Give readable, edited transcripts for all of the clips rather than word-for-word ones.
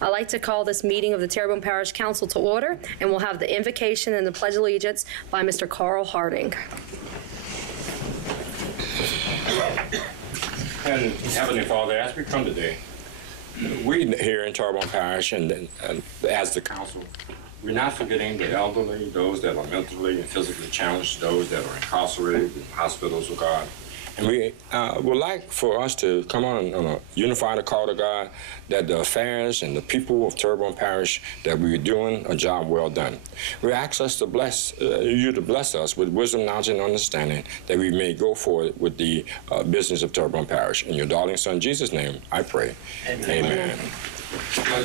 I'd like to call this meeting of the Terrebonne Parish Council to order, and we'll have the invocation and the Pledge of Allegiance by Mr. Carl Harding. And Heavenly Father, as we come today, we here in Terrebonne Parish and as the council, we're not forgetting the elderly, those that are mentally and physically challenged, those that are incarcerated in hospitals, oh God. And we would like for us to come on a unified call to God that the affairs and the people of Terrebonne Parish, that we're doing a job well done. We ask us to bless you to bless us with wisdom, knowledge, and understanding, that we may go forward with the business of Terrebonne Parish. In your darling Son Jesus' name, I pray. Amen. Amen.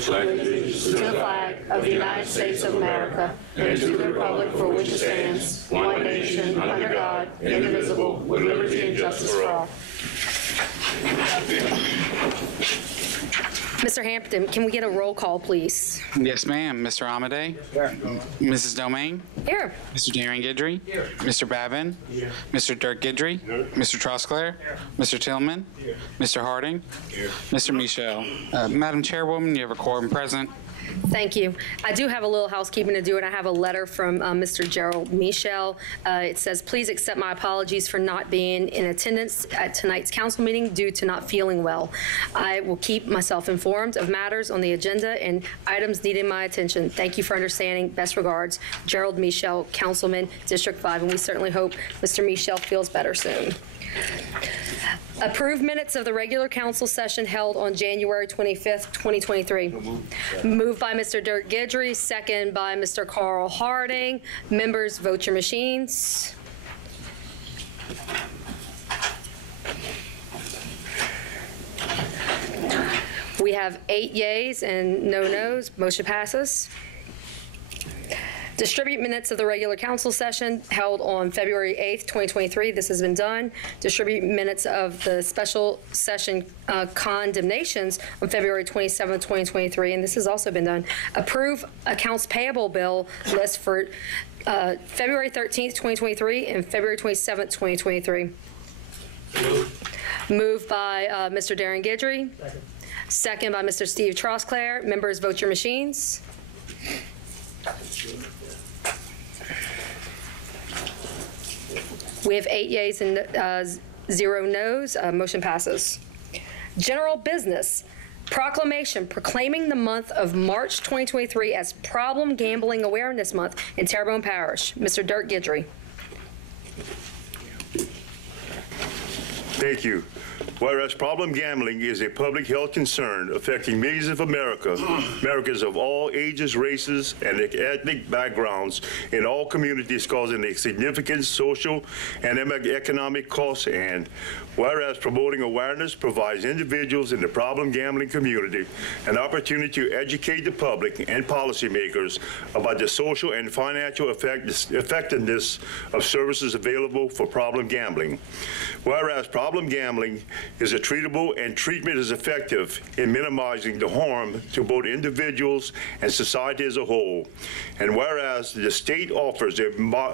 Allegiance to the flag of the United States of America and to the republic for which it stands, one nation, under God, indivisible, with liberty and justice for all. Mr. Hampton, can we get a roll call, please? Yes, ma'am. Mr. Amade? Here. Mrs. Domain? Here. Mr. Darren Guidry? Here. Mr. Babin? Here. Mr. Dirk Guidry? Here. Mr. Trosclair? Here. Mr. Tillman? Here. Mr. Harding? Here. Mr. Michel? Madam Chairwoman, you have a quorum present. Thank you. I do have a little housekeeping to do, and I have a letter from Mr. Gerald Michel. It says, please accept my apologies for not being in attendance at tonight's council meeting due to not feeling well. I will keep myself informed of matters on the agenda and items needing my attention. Thank you for understanding. Best regards, Gerald Michel, Councilman, District 5, and we certainly hope Mr. Michel feels better soon. Approve minutes of the regular council session held on January 25th, 2023. Moved by Mr. Dirk Guidry, second by Mr. Carl Harding. Members, vote your machines. We have 8 yeas and no nos. Motion passes. Distribute minutes of the regular council session held on February 8th, 2023. This has been done. Distribute minutes of the special session condemnations on February 27th, 2023, and this has also been done. Approve accounts payable bill list for February 13th, 2023 and February 27th, 2023. Moved by Mr. Darren Guidry. Second by Mr. Steve Trosclair. Members, vote your machines. We have 8 yeas and 0 noes. Motion passes. General business. Proclamation proclaiming the month of March 2023 as Problem Gambling Awareness Month in Terrebonne Parish. Mr. Dirk Guidry. Thank you. Whereas problem gambling is a public health concern affecting millions of Americans of all ages, races, and ethnic backgrounds in all communities, causing a significant social and economic cost, and whereas promoting awareness provides individuals in the problem gambling community an opportunity to educate the public and policymakers about the social and financial effectiveness of services available for problem gambling. Whereas problem gambling is treatable and treatment is effective in minimizing the harm to both individuals and society as a whole. And whereas the state offers a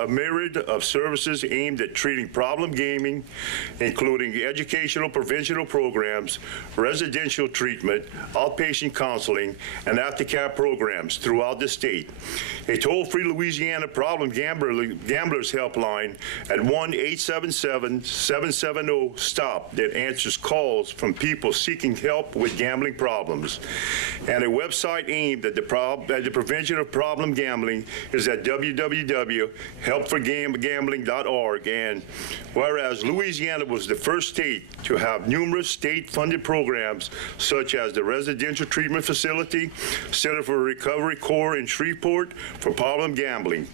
myriad of services aimed at treating problem gaming, including educational preventional programs, residential treatment, outpatient counseling, and after-care programs throughout the state. A toll-free Louisiana problem gamblers helpline at 1-877-770-STOP that answers calls from people seeking help with gambling problems. And a website aimed at the prevention of problem gambling is at www.helpforgambling.org. And whereas Louisiana was the first state to have numerous state-funded programs such as the Residential Treatment Facility, Center for Recovery Corps in Shreveport for problem gambling.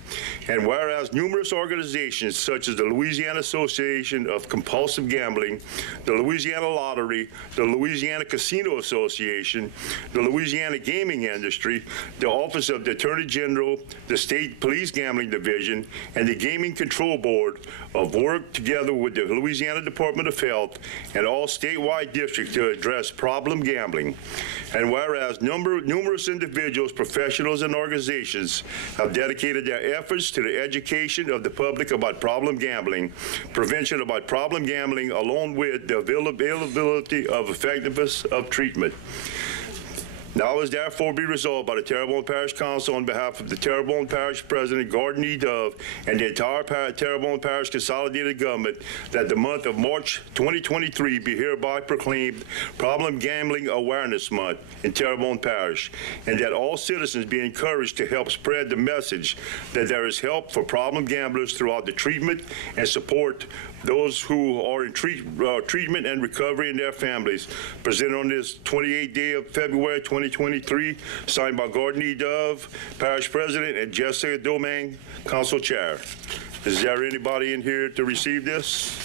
And whereas numerous organizations such as the Louisiana Association of Compulsive Gambling, the Louisiana Lottery, the Louisiana Casino Association, the Louisiana Gaming Industry, the Office of the Attorney General, the State Police Gambling Division, and the Gaming Control Board have worked together with the Louisiana Department of Health and all statewide districts to address problem gambling. And whereas numerous individuals, professionals, and organizations have dedicated their efforts to the education of the public about problem gambling, prevention about problem gambling, along with the availability of effectiveness of treatment. Now is therefore be resolved by the Terrebonne Parish Council on behalf of the Terrebonne Parish President Gordon E. Dove and the entire Terrebonne Parish Consolidated Government that the month of March 2023 be hereby proclaimed Problem Gambling Awareness Month in Terrebonne Parish, and that all citizens be encouraged to help spread the message that there is help for problem gamblers throughout the treatment and support those who are in treatment and recovery and their families. Presented on this 28th day of February 2023, signed by Gordon E. Dove, Parish President, and Jessica Domingue, Council Chair. Is there anybody in here to receive this?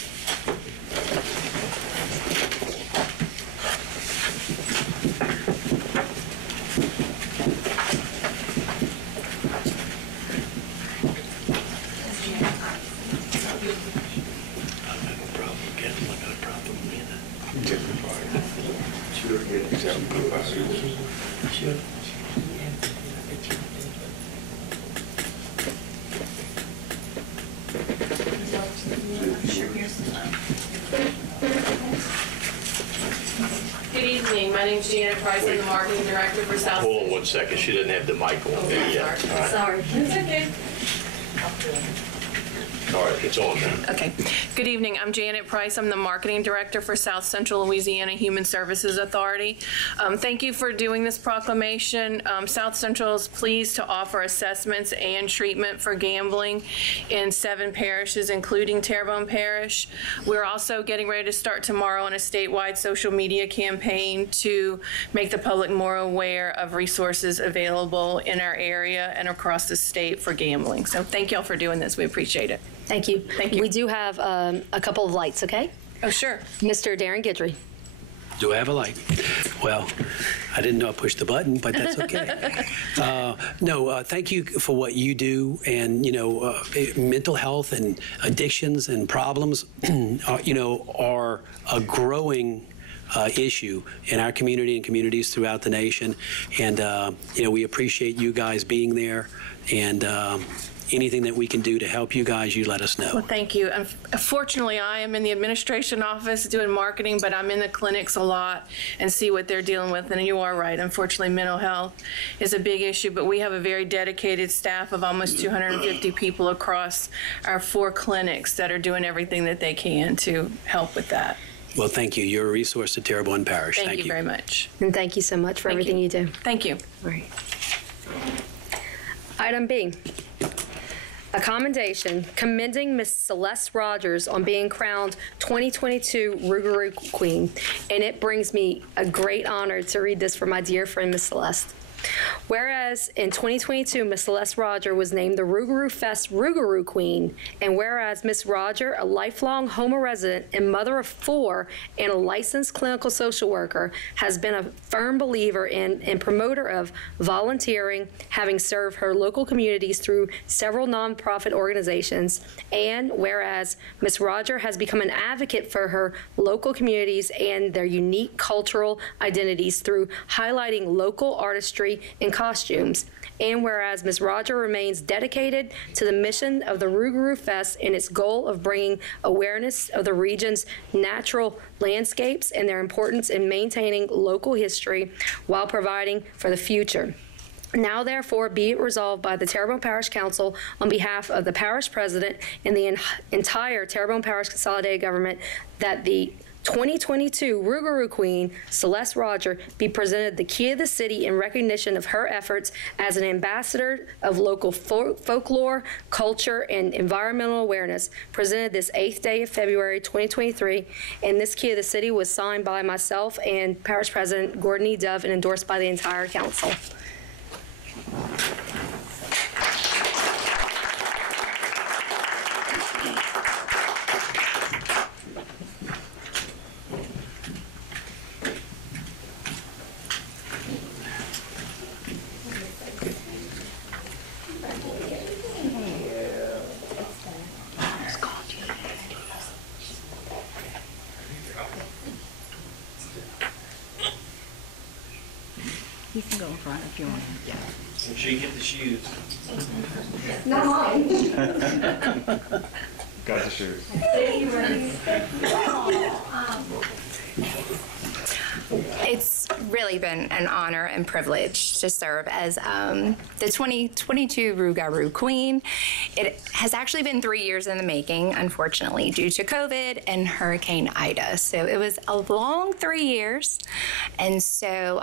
Good evening. My name is Janet Price. I'm the marketing director for South. Hold on one second. She didn't have the mic on there yet. Sorry. It's okay. All right, it's on now. Okay. Good evening. I'm Janet Price. I'm the marketing director for South Central Louisiana Human Services Authority. Thank you for doing this proclamation. South Central is pleased to offer assessments and treatment for gambling in 7 parishes, including Terrebonne Parish. We're also getting ready to start tomorrow on a statewide social media campaign to make the public more aware of resources available in our area and across the state for gambling. So thank y'all for doing this. We appreciate it. Thank you. Thank you. We do have a couple of lights, okay? Oh, sure. Mr. Darren Guidry. Do I have a light? Well, I didn't know I pushed the button, but that's okay. Thank you for what you do. And, mental health and addictions and problems, are a growing issue in our community and communities throughout the nation. And, we appreciate you guys being there. And anything that we can do to help you guys, you let us know. Well, thank you. Fortunately, I am in the administration office doing marketing, but I'm in the clinics a lot and see what they're dealing with. And you are right. Unfortunately, mental health is a big issue, but we have a very dedicated staff of almost 250 people across our 4 clinics that are doing everything that they can to help with that. Well, thank you. You're a resource to Terrebonne Parish. Thank you very much. And thank you so much for everything you do. Thank you. All right. Item B. A commendation commending Miss Celeste Rogers on being crowned 2022 Rougarou Queen. And it brings me a great honor to read this for my dear friend, Miss Celeste. Whereas in 2022, Miss Celeste Roger was named the Rougarou Fest Rougarou Queen, and whereas Miss Roger, a lifelong Houma resident and mother of 4 and a licensed clinical social worker, has been a firm believer in and promoter of volunteering, having served her local communities through several nonprofit organizations, and whereas Miss Roger has become an advocate for her local communities and their unique cultural identities through highlighting local artistry and costumes. And whereas Ms. Roger remains dedicated to the mission of the Rougarou Fest and its goal of bringing awareness of the region's natural landscapes and their importance in maintaining local history while providing for the future. Now, therefore, be it resolved by the Terrebonne Parish Council on behalf of the Parish President and the entire Terrebonne Parish Consolidated Government that the 2022 Rougarou Queen, Celeste Roger, be presented the key of the city in recognition of her efforts as an ambassador of local folklore, culture, and environmental awareness, presented this 8th day of February 2023. And this key of the city was signed by myself and Parish President Gordon E. Dove and endorsed by the entire council. You can go in front if you want. Yeah. Make sure you get the shoes. Not mine. Got the shoes. Thank you, It's really been an honor and privilege to serve as the 2022 Rougarou Queen. It has actually been 3 years in the making, unfortunately, due to COVID and Hurricane Ida. So it was a long 3 years. And so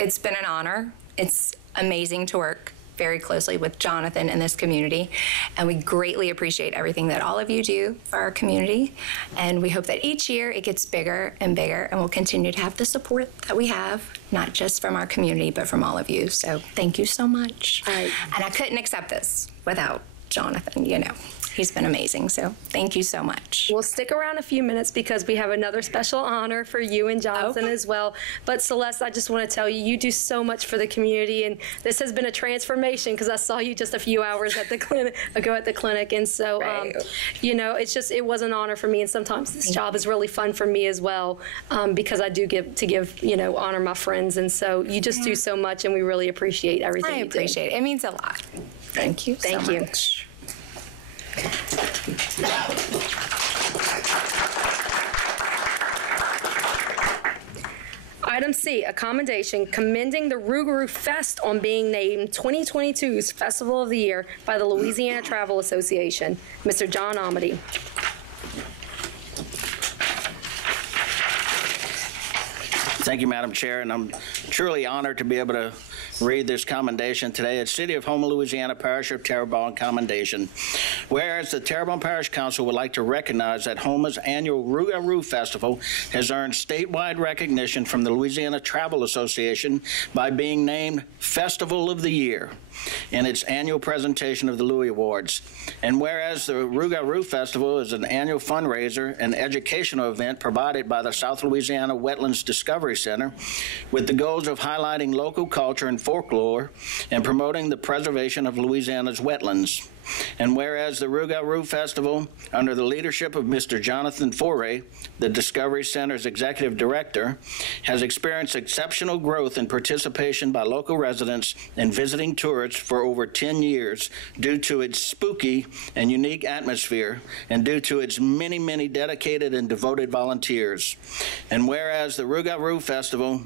it's been an honor. It's amazing to work very closely with Jonathan in this community, and we greatly appreciate everything that all of you do for our community, and we hope that each year it gets bigger and bigger, and we'll continue to have the support that we have, not just from our community, but from all of you. So thank you so much. And I couldn't accept this without Jonathan, you know. He's been amazing, so thank you so much. We'll stick around a few minutes because we have another special honor for you and Jonathan as well. But Celeste, I just want to tell you, you do so much for the community, and this has been a transformation because I saw you just a few hours at the clinic at the clinic, and so you know, it was an honor for me, and sometimes this job is really fun for me as well because I do honor my friends, and so you just do so much, and we really appreciate everything you do. I appreciate it. It means a lot. Thank you so much. Item C, a commendation commending the Rougarou Fest on being named 2022's Festival of the Year by the Louisiana Travel Association. Mr. John Amity. Thank you, Madam Chair, and I'm truly honored to be able to read this commendation today. It's City of Houma, Louisiana, Parish of Terrebonne commendation. Whereas the Terrebonne Parish Council would like to recognize that Houma's annual Rougarou Festival has earned statewide recognition from the Louisiana Travel Association by being named Festival of the Year in its annual presentation of the Louis Awards. And whereas the Rougarou Festival is an annual fundraiser and educational event provided by the South Louisiana Wetlands Discovery Center with the goals of highlighting local culture and folklore and promoting the preservation of Louisiana's wetlands. And whereas the Rougarou Festival, under the leadership of Mr. Jonathan Foray, the Discovery Center's executive director, has experienced exceptional growth in participation by local residents and visiting tourists for over 10 years due to its spooky and unique atmosphere and due to its many, many dedicated and devoted volunteers. And whereas the Rougarou Festival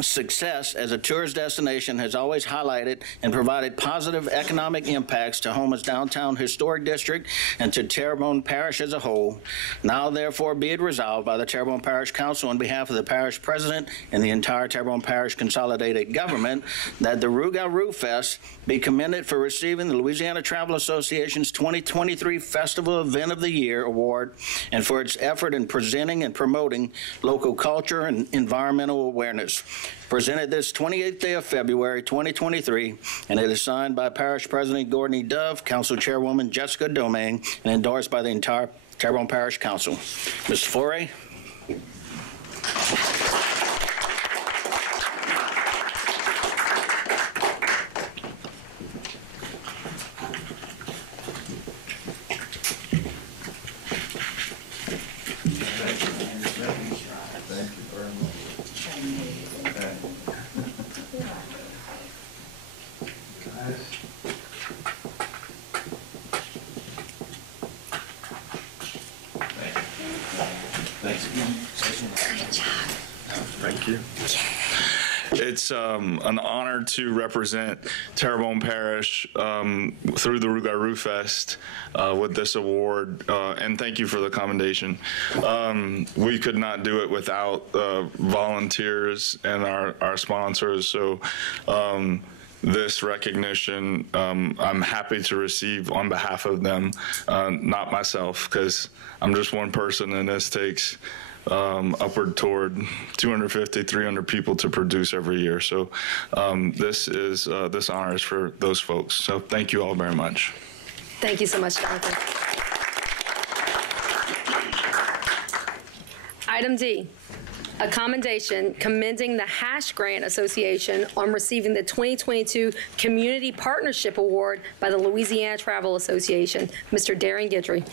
success as a tourist destination has always highlighted and provided positive economic impacts to Houma's downtown historic district and to Terrebonne Parish as a whole. Now, therefore, be it resolved by the Terrebonne Parish Council on behalf of the Parish President and the entire Terrebonne Parish Consolidated Government that the Rougarou Fest be commended for receiving the Louisiana Travel Association's 2023 Festival Event of the Year Award and for its effort in presenting and promoting local culture and environmental awareness. Presented this 28th day of February 2023, and it is signed by Parish President Gordon E. Dove, Council Chairwoman Jessica Domingue, and endorsed by the entire Terrebonne Parish Council. Ms. Foray. Thank you. It's an honor to represent Terrebonne Parish through the Rougarou Fest with this award, and thank you for the commendation. We could not do it without volunteers and our sponsors, so this recognition I'm happy to receive on behalf of them, not myself, because I'm just one person, and this takes upward toward 250, 300 people to produce every year. So this honor is for those folks. So thank you all very much. Thank you so much, Jonathan. Item D, a commendation commending the Hash Grant Association on receiving the 2022 Community Partnership Award by the Louisiana Travel Association. Mr. Darren Guidry.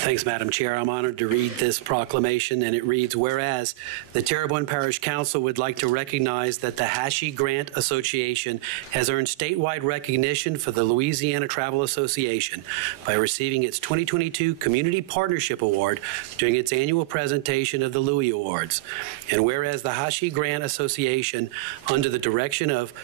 Thanks, Madam Chair. I'm honored to read this proclamation, and it reads, whereas the Terrebonne Parish Council would like to recognize that the Hashi Grant Association has earned statewide recognition for the Louisiana Travel Association by receiving its 2022 Community Partnership Award during its annual presentation of the Louis Awards. And whereas the Hashi Grant Association, under the direction of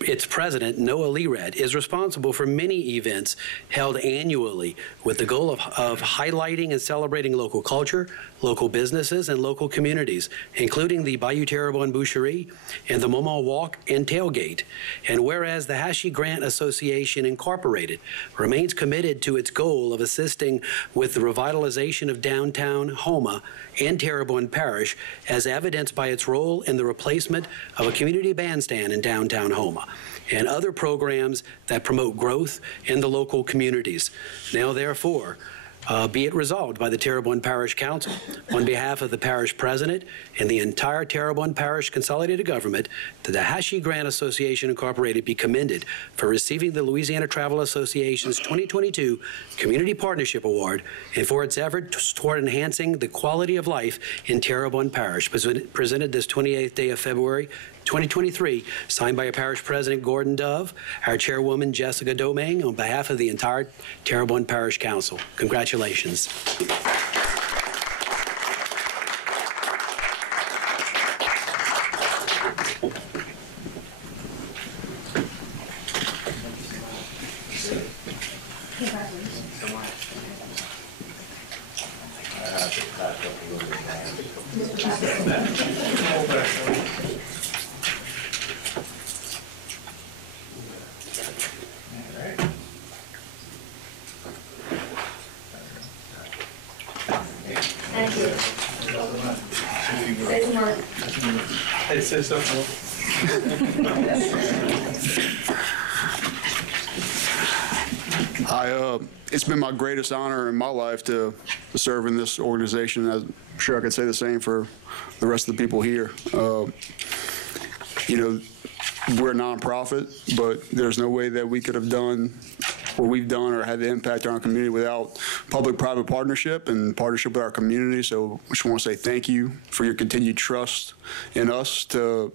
its president, Noah Lered, is responsible for many events held annually with the goal of highlighting and celebrating local culture, local businesses, and local communities, including the Bayou Terrebonne Boucherie and the Momo Walk and Tailgate. And whereas the Hashi Grant Association Incorporated remains committed to its goal of assisting with the revitalization of downtown Houma and Terrebonne Parish, as evidenced by its role in the replacement of a community bandstand in downtown Houma, and other programs that promote growth in the local communities. Now, therefore, be it resolved by the Terrebonne Parish Council, on behalf of the parish president and the entire Terrebonne Parish Consolidated Government, that the Hashi Grant Association Incorporated be commended for receiving the Louisiana Travel Association's 2022 Community Partnership Award and for its efforts toward enhancing the quality of life in Terrebonne Parish, presented this 28th day of February 2023, signed by our Parish President Gordon Dove, our Chairwoman Jessica Domingue, on behalf of the entire Terrebonne Parish Council. Congratulations. It's been my greatest honor in my life to serve in this organization. I'm sure I could say the same for the rest of the people here. You know, we're a nonprofit, but there's no way that we could have done what we've done or had the impact on our community without public-private partnership and partnership with our community. So I just want to say thank you for your continued trust in us to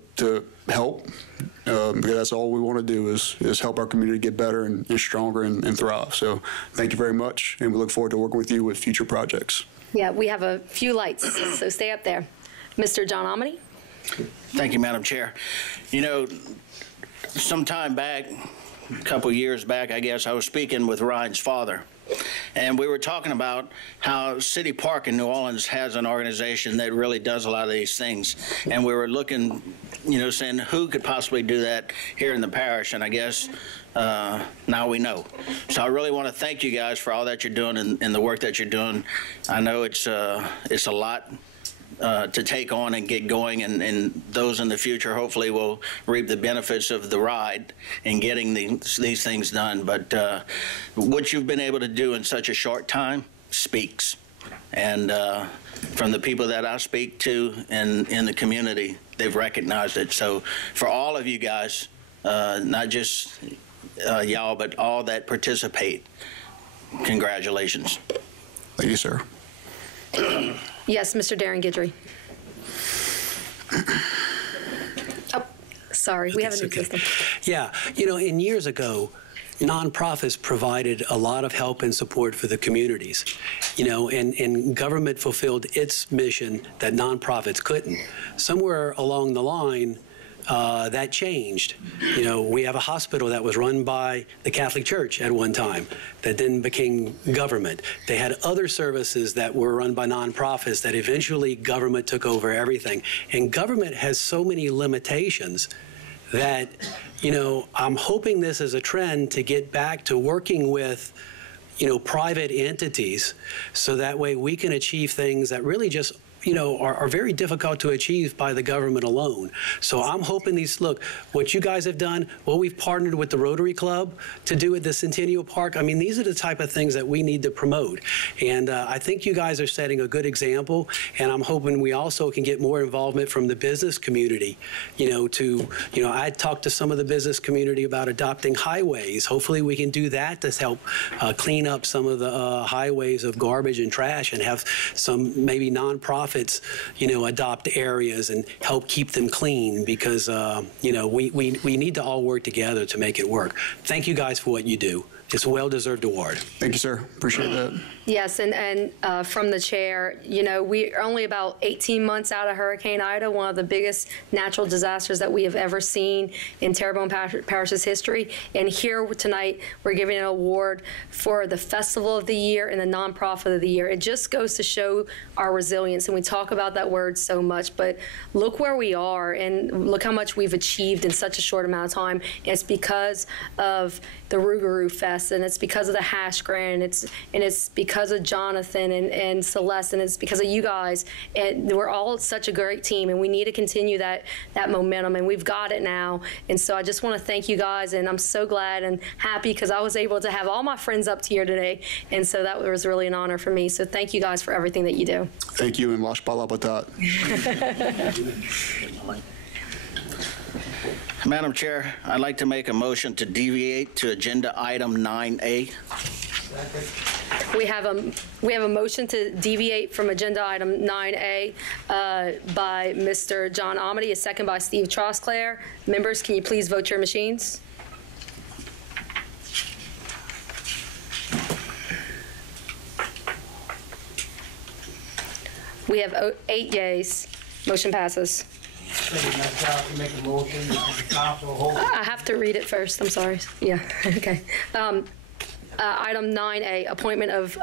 help, because that's all we want to do is help our community get better and stronger and thrive. So thank you very much, and we look forward to working with you with future projects. Yeah, we have a few lights, so stay up there. Mr. John Omany. Thank you, Madam Chair. You know, some time back, a couple years back, I guess, I was speaking with Ryan's father, and we were talking about how City Park in New Orleans has an organization that really does a lot of these things, and we were looking, you know, saying who could possibly do that here in the parish, and I guess now we know. So I really want to thank you guys for all that you're doing and the work that you're doing. I know it's a lot to take on and get going, and those in the future hopefully will reap the benefits of the ride in getting these things done. But what you've been able to do in such a short time speaks. And from the people that I speak to and in the community, they've recognized it. So for all of you guys, not just y'all, but all that participate, congratulations. Thank you, sir. Yes, Mr. Darren Guidry. Oh, sorry, we have a new system. Yeah, you know, in years ago, nonprofits provided a lot of help and support for the communities, you know, and government fulfilled its mission that nonprofits couldn't. Somewhere along the line, that changed. You know, we have a hospital that was run by the Catholic Church at one time that then became government. They had other services that were run by nonprofits that eventually government took over everything. And government has so many limitations that, you know, I'm hoping this is a trend to get back to working with, you know, private entities, so that way we can achieve things that really just are very difficult to achieve by the government alone. So I'm hoping look, what you guys have done, what we've partnered with the Rotary Club to do at the Centennial Park, I mean, these are the type of things that we need to promote. And I think you guys are setting a good example, and I'm hoping we also can get more involvement from the business community, I talked to some of the business community about adopting highways. Hopefully we can do that to help clean up some of the highways of garbage and trash, and have some maybe nonprofits, adopt areas and help keep them clean, because, we need to all work together to make it work. Thank you guys for what you do. It's a well-deserved award. Thank you, sir. Appreciate that. Yes, and from the chair, we are only about 18 months out of Hurricane Ida, one of the biggest natural disasters that we have ever seen in Terrebonne Parish's history. And here tonight, we're giving an award for the Festival of the Year and the Nonprofit of the Year. It just goes to show our resilience, and we talk about that word so much, but look where we are, and look how much we've achieved in such a short amount of time. And it's because of the Rougarou Fest, and it's because of the Hash Grant, and it's because of Jonathan and Celeste, and it's because of you guys. And we're all such a great team, and we need to continue that momentum, and we've got it now. And so I just want to thank you guys, and I'm so glad and happy because I was able to have all my friends up here today, and so that was really an honor for me. So thank you guys for everything that you do. Thank you, and Lash Balabatat. Madam Chair, I'd like to make a motion to deviate to agenda item 9A. We have a motion to deviate from agenda item 9A by Mr. John Amity, a second by Steve Trosclair. Members, can you please vote your machines? We have 8 yeas. Motion passes. I have to read it first. I'm sorry. Yeah. Okay. Item 9A, appointment of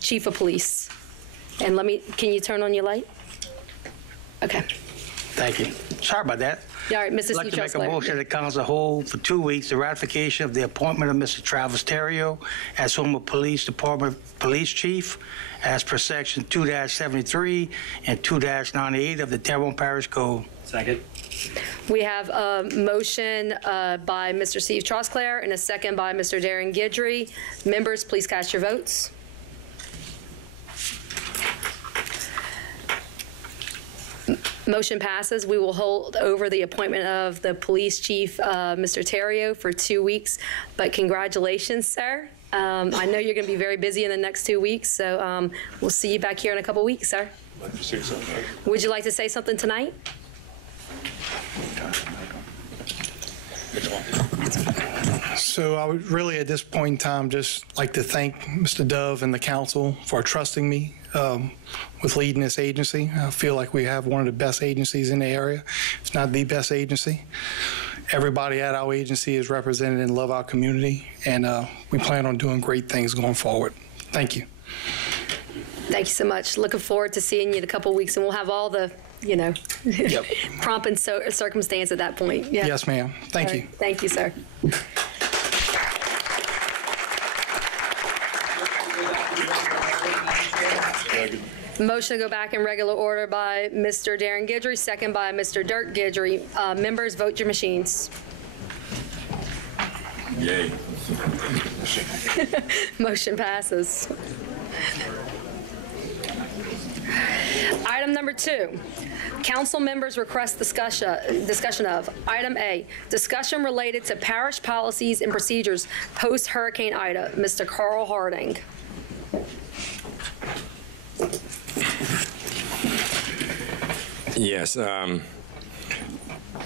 Chief of Police. And can you turn on your light? Okay. Thank you. Sorry about that. Yeah, all right, Mrs. I'd like to make a motion that council hold for 2 weeks the ratification of the appointment of Mr. Travis Terrio as Houma Police Department Police Chief as per section 2-73 and 2-98 of the Terrebonne Parish Code. Second. We have a motion by Mr. Steve Trosclair and a second by Mr. Darren Guidry. Members, please cast your votes. Motion passes. We will hold over the appointment of the police chief, Mr. Terrio, for 2 weeks. But congratulations, sir. I know you're going to be very busy in the next 2 weeks, so we'll see you back here in a couple weeks, sir. I'd like to say something. Would you like to say something tonight? So I would really, at this point in time, just like to thank Mr. Dove and the council for trusting me with leading this agency. I feel like we have one of the best agencies in the area, if not the best agency. Everybody at our agency is represented and love our community, and we plan on doing great things going forward. Thank you. Thank you so much. Looking forward to seeing you in a couple weeks, and we'll have all the, Yep. prompt and circumstance at that point. Yeah. Yes, ma'am. Thank you. Thank you, sir. Motion to go back in regular order by Mr. Darren Guidry, second by Mr. Dirk Guidry. Members, vote your machines. Yay. Motion passes. Item number 2, council members request discussion of item A, discussion related to parish policies and procedures post Hurricane Ida. Mr. Carl Harding. Yes,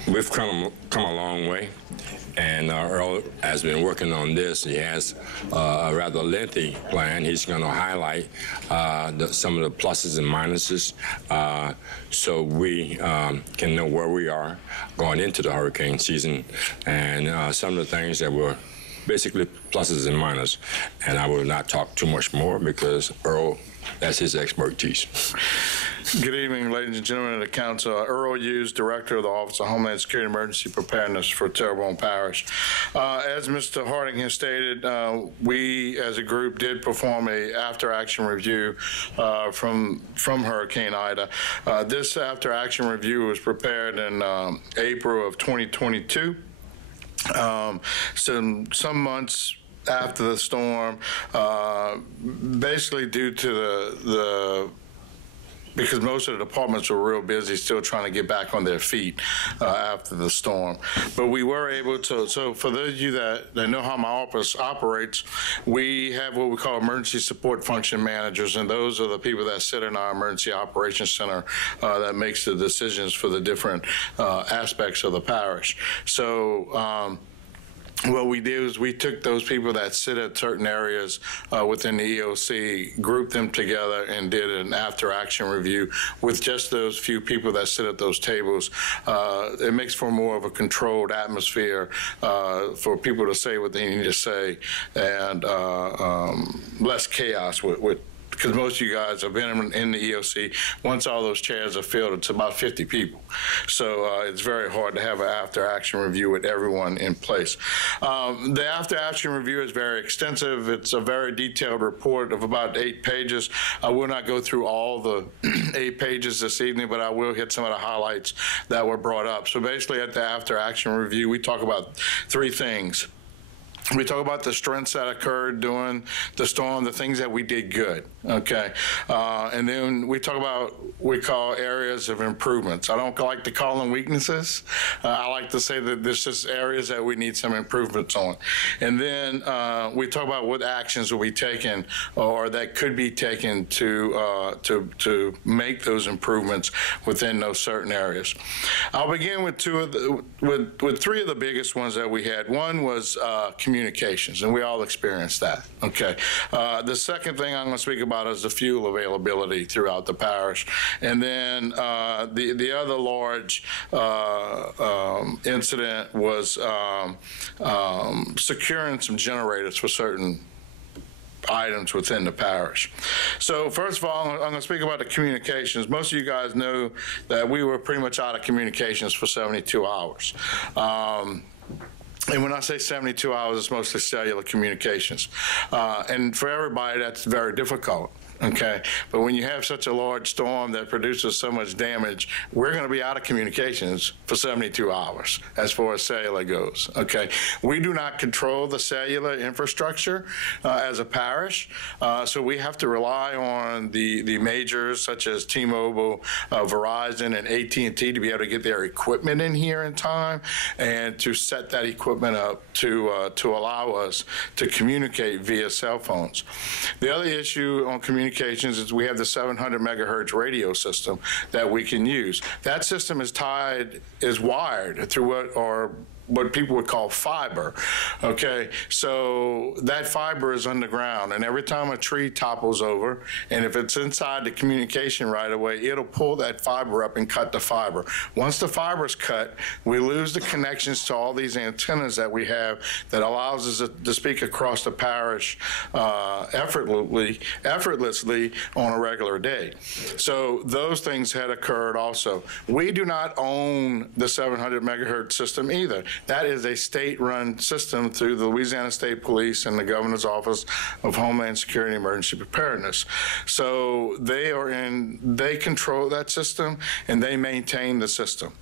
we've come a long way, and Earl has been working on this. He has a rather lengthy plan. He's going to highlight some of the pluses and minuses so we can know where we are going into the hurricane season, and some of the things that we're basically pluses and minuses. And I will not talk too much more because Earl, that's his expertise. Good evening, ladies and gentlemen of the council. Earl Hughes, Director of the Office of Homeland Security Emergency Preparedness for Terrebonne Parish. As Mr. Harding has stated, we as a group did perform a after-action review from Hurricane Ida. This after-action review was prepared in April of 2022. Some months after the storm, basically due to because most of the departments were real busy still trying to get back on their feet after the storm. But we were able to, so for those of you that know how my office operates, we have what we call emergency support function managers, and those are the people that sit in our emergency operations center that makes the decisions for the different aspects of the parish. So what we did is we took those people that sit at certain areas within the EOC, grouped them together, and did an after-action review with just those few people that sit at those tables. It makes for more of a controlled atmosphere for people to say what they need to say, and less chaos because most of you guys have been in the EOC. Once all those chairs are filled, it's about 50 people. So it's very hard to have an after-action review with everyone in place. The after-action review is very extensive. It's a very detailed report of about 8 pages. I will not go through all the 8 pages this evening, but I will hit some of the highlights that were brought up. So basically at the after-action review, we talk about 3 things. We talk about the strengths that occurred during the storm, the things that we did good, okay? And then we talk about what we call areas of improvements. I don't like to call them weaknesses. I like to say that there's just areas that we need some improvements on. And then we talk about what actions will be taken or that could be taken to make those improvements within those certain areas. I'll begin with 3 of the biggest ones that we had. One was communications, and we all experienced that, okay? The second thing I'm going to speak about is the fuel availability throughout the parish. And then the other large incident was securing some generators for certain items within the parish. So first of all, I'm going to speak about the communications. Most of you guys know that we were pretty much out of communications for 72 hours. And when I say 72 hours, it's mostly cellular communications. And for everybody, that's very difficult. Okay, but when you have such a large storm that produces so much damage, we're going to be out of communications for 72 hours as far as cellular goes. Okay, we do not control the cellular infrastructure as a parish, so we have to rely on the majors such as T-Mobile, Verizon, and AT&T to be able to get their equipment in here in time and to set that equipment up to allow us to communicate via cell phones. The other issue on communications is we have the 700 megahertz radio system that we can use. That system is wired through what people would call fiber, okay? So that fiber is underground, and every time a tree topples over, and if it's inside the communication right away, it'll pull that fiber up and cut the fiber. Once the fiber's cut, we lose the connections to all these antennas that we have that allows us to speak across the parish effortlessly on a regular day. So those things had occurred also. We do not own the 700 megahertz system either. That is a state-run system through the Louisiana State Police and the Governor's Office of Homeland Security and Emergency Preparedness. So they control that system and they maintain the system.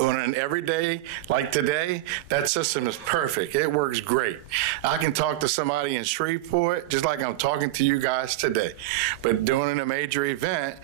On an everyday like today, that system is perfect. It works great. I can talk to somebody in Shreveport just like I'm talking to you guys today. But during a major event,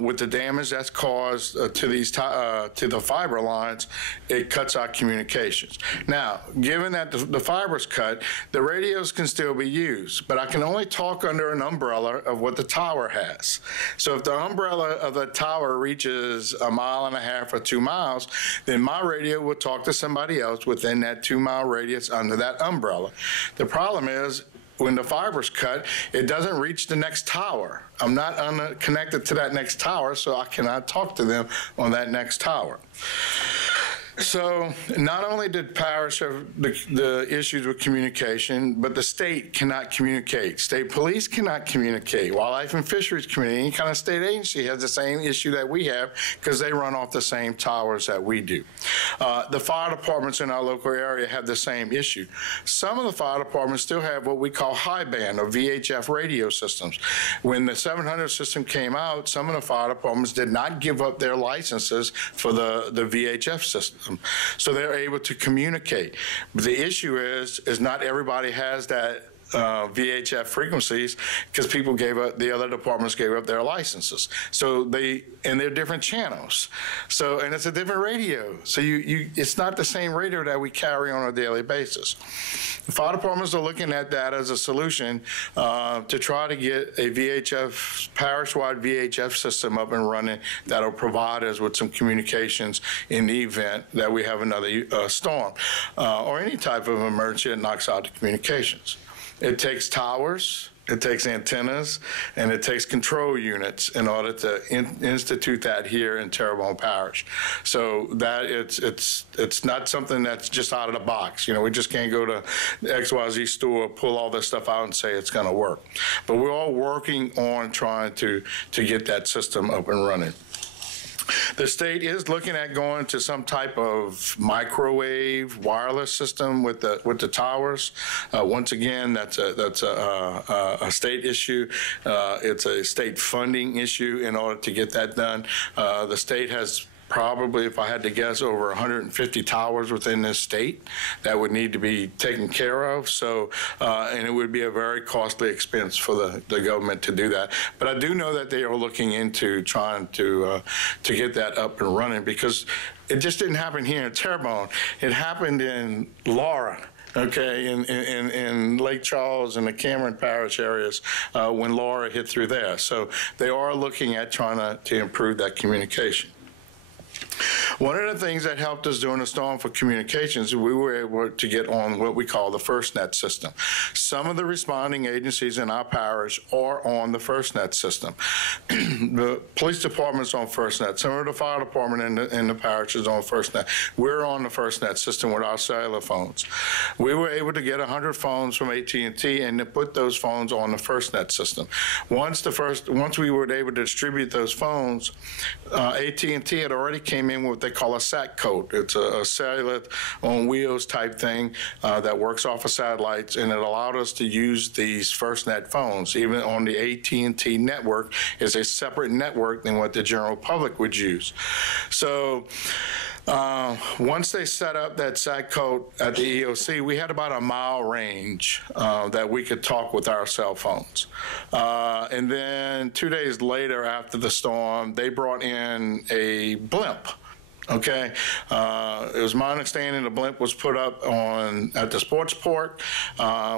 with the damage that's caused to the fiber lines, it cuts our communications. Now, given that the fiber's cut, the radios can still be used, but I can only talk under an umbrella of what the tower has. So if the umbrella of the tower reaches 1.5 miles or 2 miles, then my radio will talk to somebody else within that 2-mile radius under that umbrella. The problem is, when the fiber's cut, it doesn't reach the next tower. I'm not connected to that next tower, so I cannot talk to them on that next tower. So not only did Parish have the issues with communication, but the state cannot communicate. State police cannot communicate. Wildlife and Fisheries Committee, any kind of state agency, has the same issue that we have because they run off the same towers that we do. The fire departments in our local area have the same issue. Some of the fire departments still have what we call high band or VHF radio systems. When the 700 system came out, some of the fire departments did not give up their licenses for the VHF system. So they're able to communicate. But the issue is not everybody has that VHF frequencies because people the other departments gave up their licenses. So they're different channels. So, and it's a different radio. So it's not the same radio that we carry on a daily basis. The fire departments are looking at that as a solution to try to get a parish-wide VHF system up and running that'll provide us with some communications in the event that we have another storm or any type of emergency that knocks out the communications. It takes towers, it takes antennas, and it takes control units in order to institute that here in Terrebonne Parish. So that it's not something that's just out of the box. You know, we just can't go to the XYZ store, pull all this stuff out and say it's going to work. But we're all working on trying to get that system up and running. The state is looking at going to some type of microwave wireless system with the towers. Once again, that's a state issue. It's a state funding issue in order to get that done. The state has probably, if I had to guess, over 150 towers within this state that would need to be taken care of. So, and it would be a very costly expense for the government to do that. But I do know that they are looking into trying to get that up and running because it just didn't happen here in Terrebonne. It happened in Laura. Okay, in Lake Charles and the Cameron Parish areas when Laura hit through there. So they are looking at trying to improve that communication. One of the things that helped us during the storm for communications, we were able to get on what we call the FirstNet system. Some of the responding agencies in our parish are on the FirstNet system. The police department's on FirstNet. Some of the fire department in the parish is on FirstNet. We're on the FirstNet system with our cellular phones. We were able to get 100 phones from AT&T and to put those phones on the FirstNet system. Once we were able to distribute those phones, AT&T had already came in with what they call a SAT code. It's a cellular on wheels type thing that works off of satellites, and it allowed us to use these FirstNet phones. Even on the AT&T network is a separate network than what the general public would use. So once they set up that SAT code at the EOC, we had about a mile range that we could talk with our cell phones. And then 2 days later after the storm, they brought in a blimp. Okay, it was my understanding the blimp was put up at the sports port.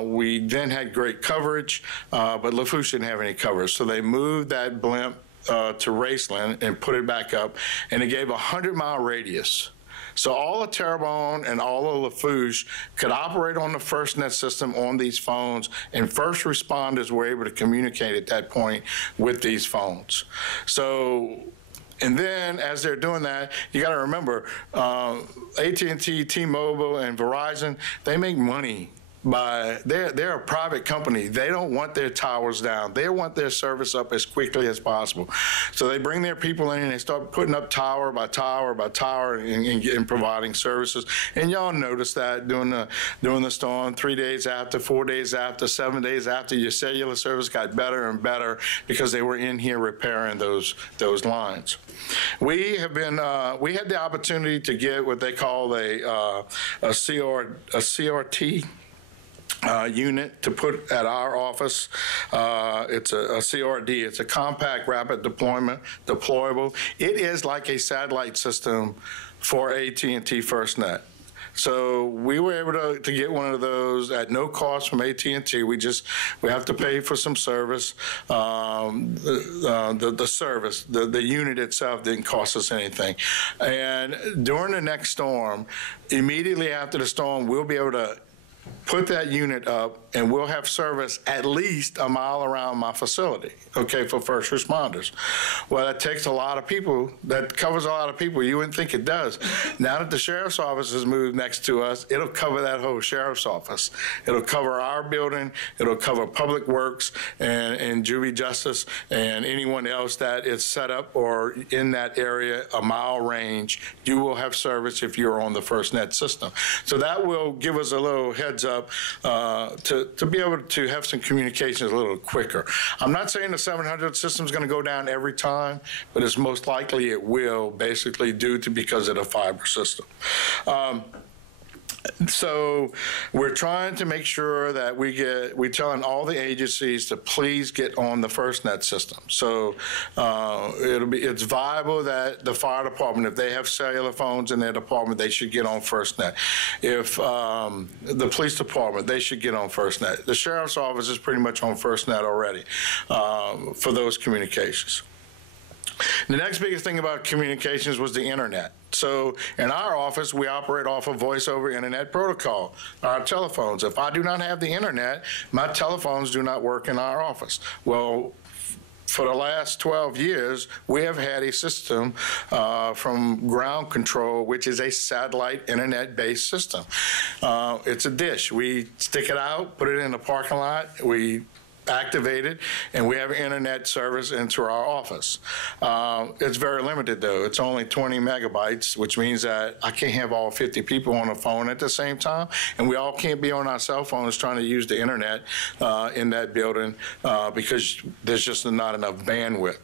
We then had great coverage, but Lafourche didn't have any coverage. So they moved that blimp to Raceland and put it back up, and it gave a 100-mile radius. So all of Terrebonne and all of Lafourche could operate on the FirstNet system on these phones, and first responders were able to communicate at that point with these phones. So, and then as they're doing that, you got to remember, AT&T, T-Mobile, and Verizon, they make money they're a private company. They don't want their towers down. They want their service up as quickly as possible. So they bring their people in and they start putting up tower by tower by tower and providing services. And y'all noticed that during the storm, 3 days after, 4 days after, 7 days after, your cellular service got better and better because they were in here repairing those lines. We had the opportunity to get what they call a CRT unit to put at our office. It's a CRD. It's a compact rapid deployable. It is like a satellite system for AT&T FirstNet. So we were able to get one of those at no cost from AT&T. We have to pay for some service. The service, the unit itself didn't cost us anything. And during the next storm, immediately after the storm, we'll be able to put that unit up, and we'll have service at least a mile around my facility, okay, for first responders. Well, that takes a lot of people. That covers a lot of people. You wouldn't think it does. Now that the sheriff's office has moved next to us, it'll cover that whole sheriff's office. It'll cover our building. It'll cover Public Works and Juvie Justice and anyone else that is set up or in that area, a mile range. You will have service if you're on the FirstNet system. So that will give us a little heads up to be able to have some communications a little quicker. I'm not saying the 700 system is going to go down every time, but it's most likely it will, basically because of the fiber system. So we're trying to make sure that we're telling all the agencies to please get on the FirstNet system. So it's viable that the fire department, if they have cellular phones in their department, they should get on FirstNet. If the police department, they should get on FirstNet. The sheriff's office is pretty much on FirstNet already for those communications. The next biggest thing about communications was the internet. So in our office, we operate off of voice over internet protocol, our telephones. If I do not have the internet, my telephones do not work in our office. Well, for the last 12 years, we have had a system from ground control, which is a satellite internet-based system. It's a dish. We stick it out, put it in the parking lot, we activate it, and we have internet service into our office. It's very limited, though. It's only 20 megabytes, which means that I can't have all 50 people on the phone at the same time, and we all can't be on our cell phones trying to use the internet in that building because there's just not enough bandwidth.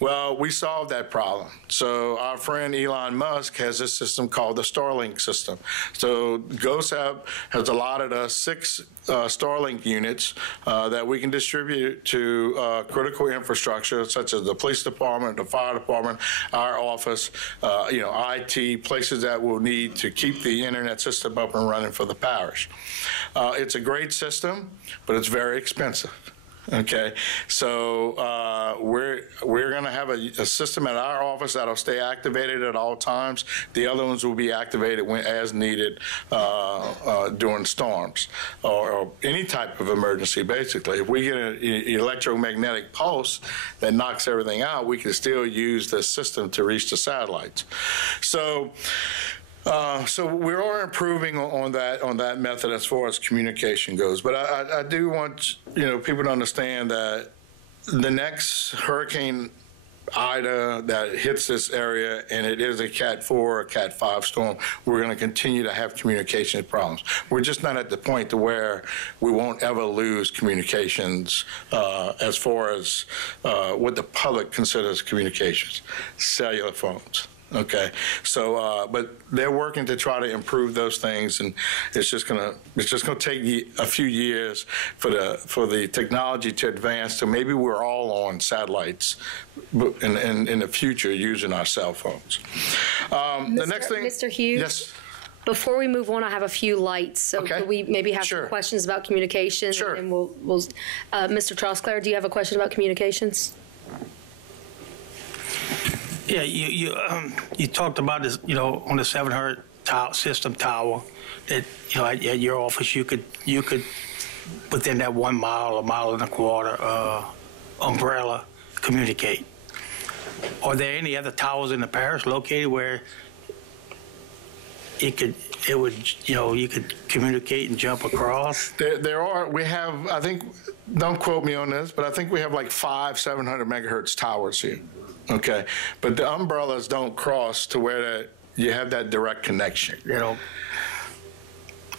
Well, we solved that problem. So our friend Elon Musk has this system called the Starlink system. So GOSAP has allotted us 6 Starlink units that we can distribute to critical infrastructure, such as the police department, the fire department, our office, IT, places that will need to keep the internet system up and running for the parish. It's a great system, but it's very expensive. Okay, so we're going to have a system at our office that'll stay activated at all times. The other ones will be activated as needed during storms or any type of emergency, basically. If we get an electromagnetic pulse that knocks everything out, we can still use this system to reach the satellites. So we are improving on that method as far as communication goes. But I do want people to understand that the next Hurricane Ida that hits this area, and it is a Cat 4 or Cat 5 storm, we're going to continue to have communication problems. We're just not at the point to where we won't ever lose communications as far as what the public considers communications, cellular phones. Okay, so but they're working to try to improve those things, and it's just gonna take a few years for the technology to advance. So maybe we're all on satellites in the future using our cell phones. The next thing, Mr. Hughes. Yes. Before we move on, I have a few lights. So could we maybe have some questions about communication? Sure. And we'll Mr. Trosclair, do you have a question about communications? Yeah, you talked about this, on the 700 system tower, that at your office you could within that 1 mile, a mile and a quarter umbrella communicate. Are there any other towers in the parish located where you could communicate and jump across? There are. We have, I think, don't quote me on this, but I think we have like 5 700 megahertz towers here. Okay, but the umbrellas don't cross to where you have that direct connection.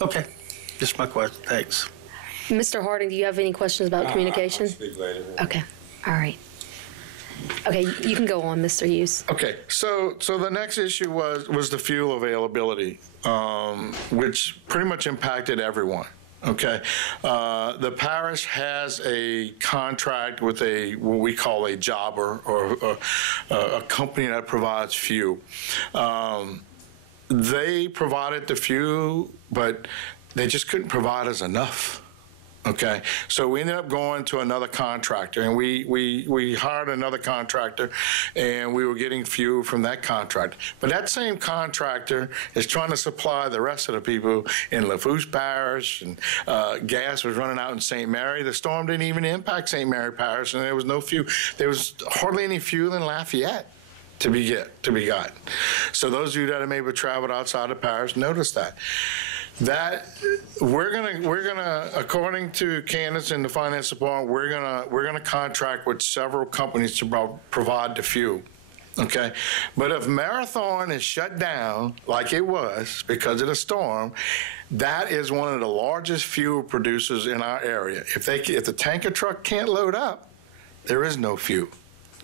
Okay, just my question. Thanks. Mr. Harding, do you have any questions about communication? I'll speak later. Okay, all right. Okay, you can go on, Mr. Hughes. Okay, so the next issue was the fuel availability, which pretty much impacted everyone. Okay, the parish has a contract with what we call a jobber or a company that provides fuel. They provided the fuel, but they just couldn't provide us enough. Okay, so we ended up going to another contractor, and we hired another contractor, and we were getting fuel from that contractor. But that same contractor is trying to supply the rest of the people in Lafourche Parish, and gas was running out in St. Mary. The storm didn't even impact St. Mary Parish, and there was no fuel. There was hardly any fuel in Lafayette to be gotten. So those of you that have maybe traveled outside the parish notice that we're gonna according to Candace and the finance department, we're gonna contract with several companies to provide the fuel. Okay, but if Marathon is shut down like it was because of the storm, that is one of the largest fuel producers in our area. If the tanker truck can't load up, there is no fuel.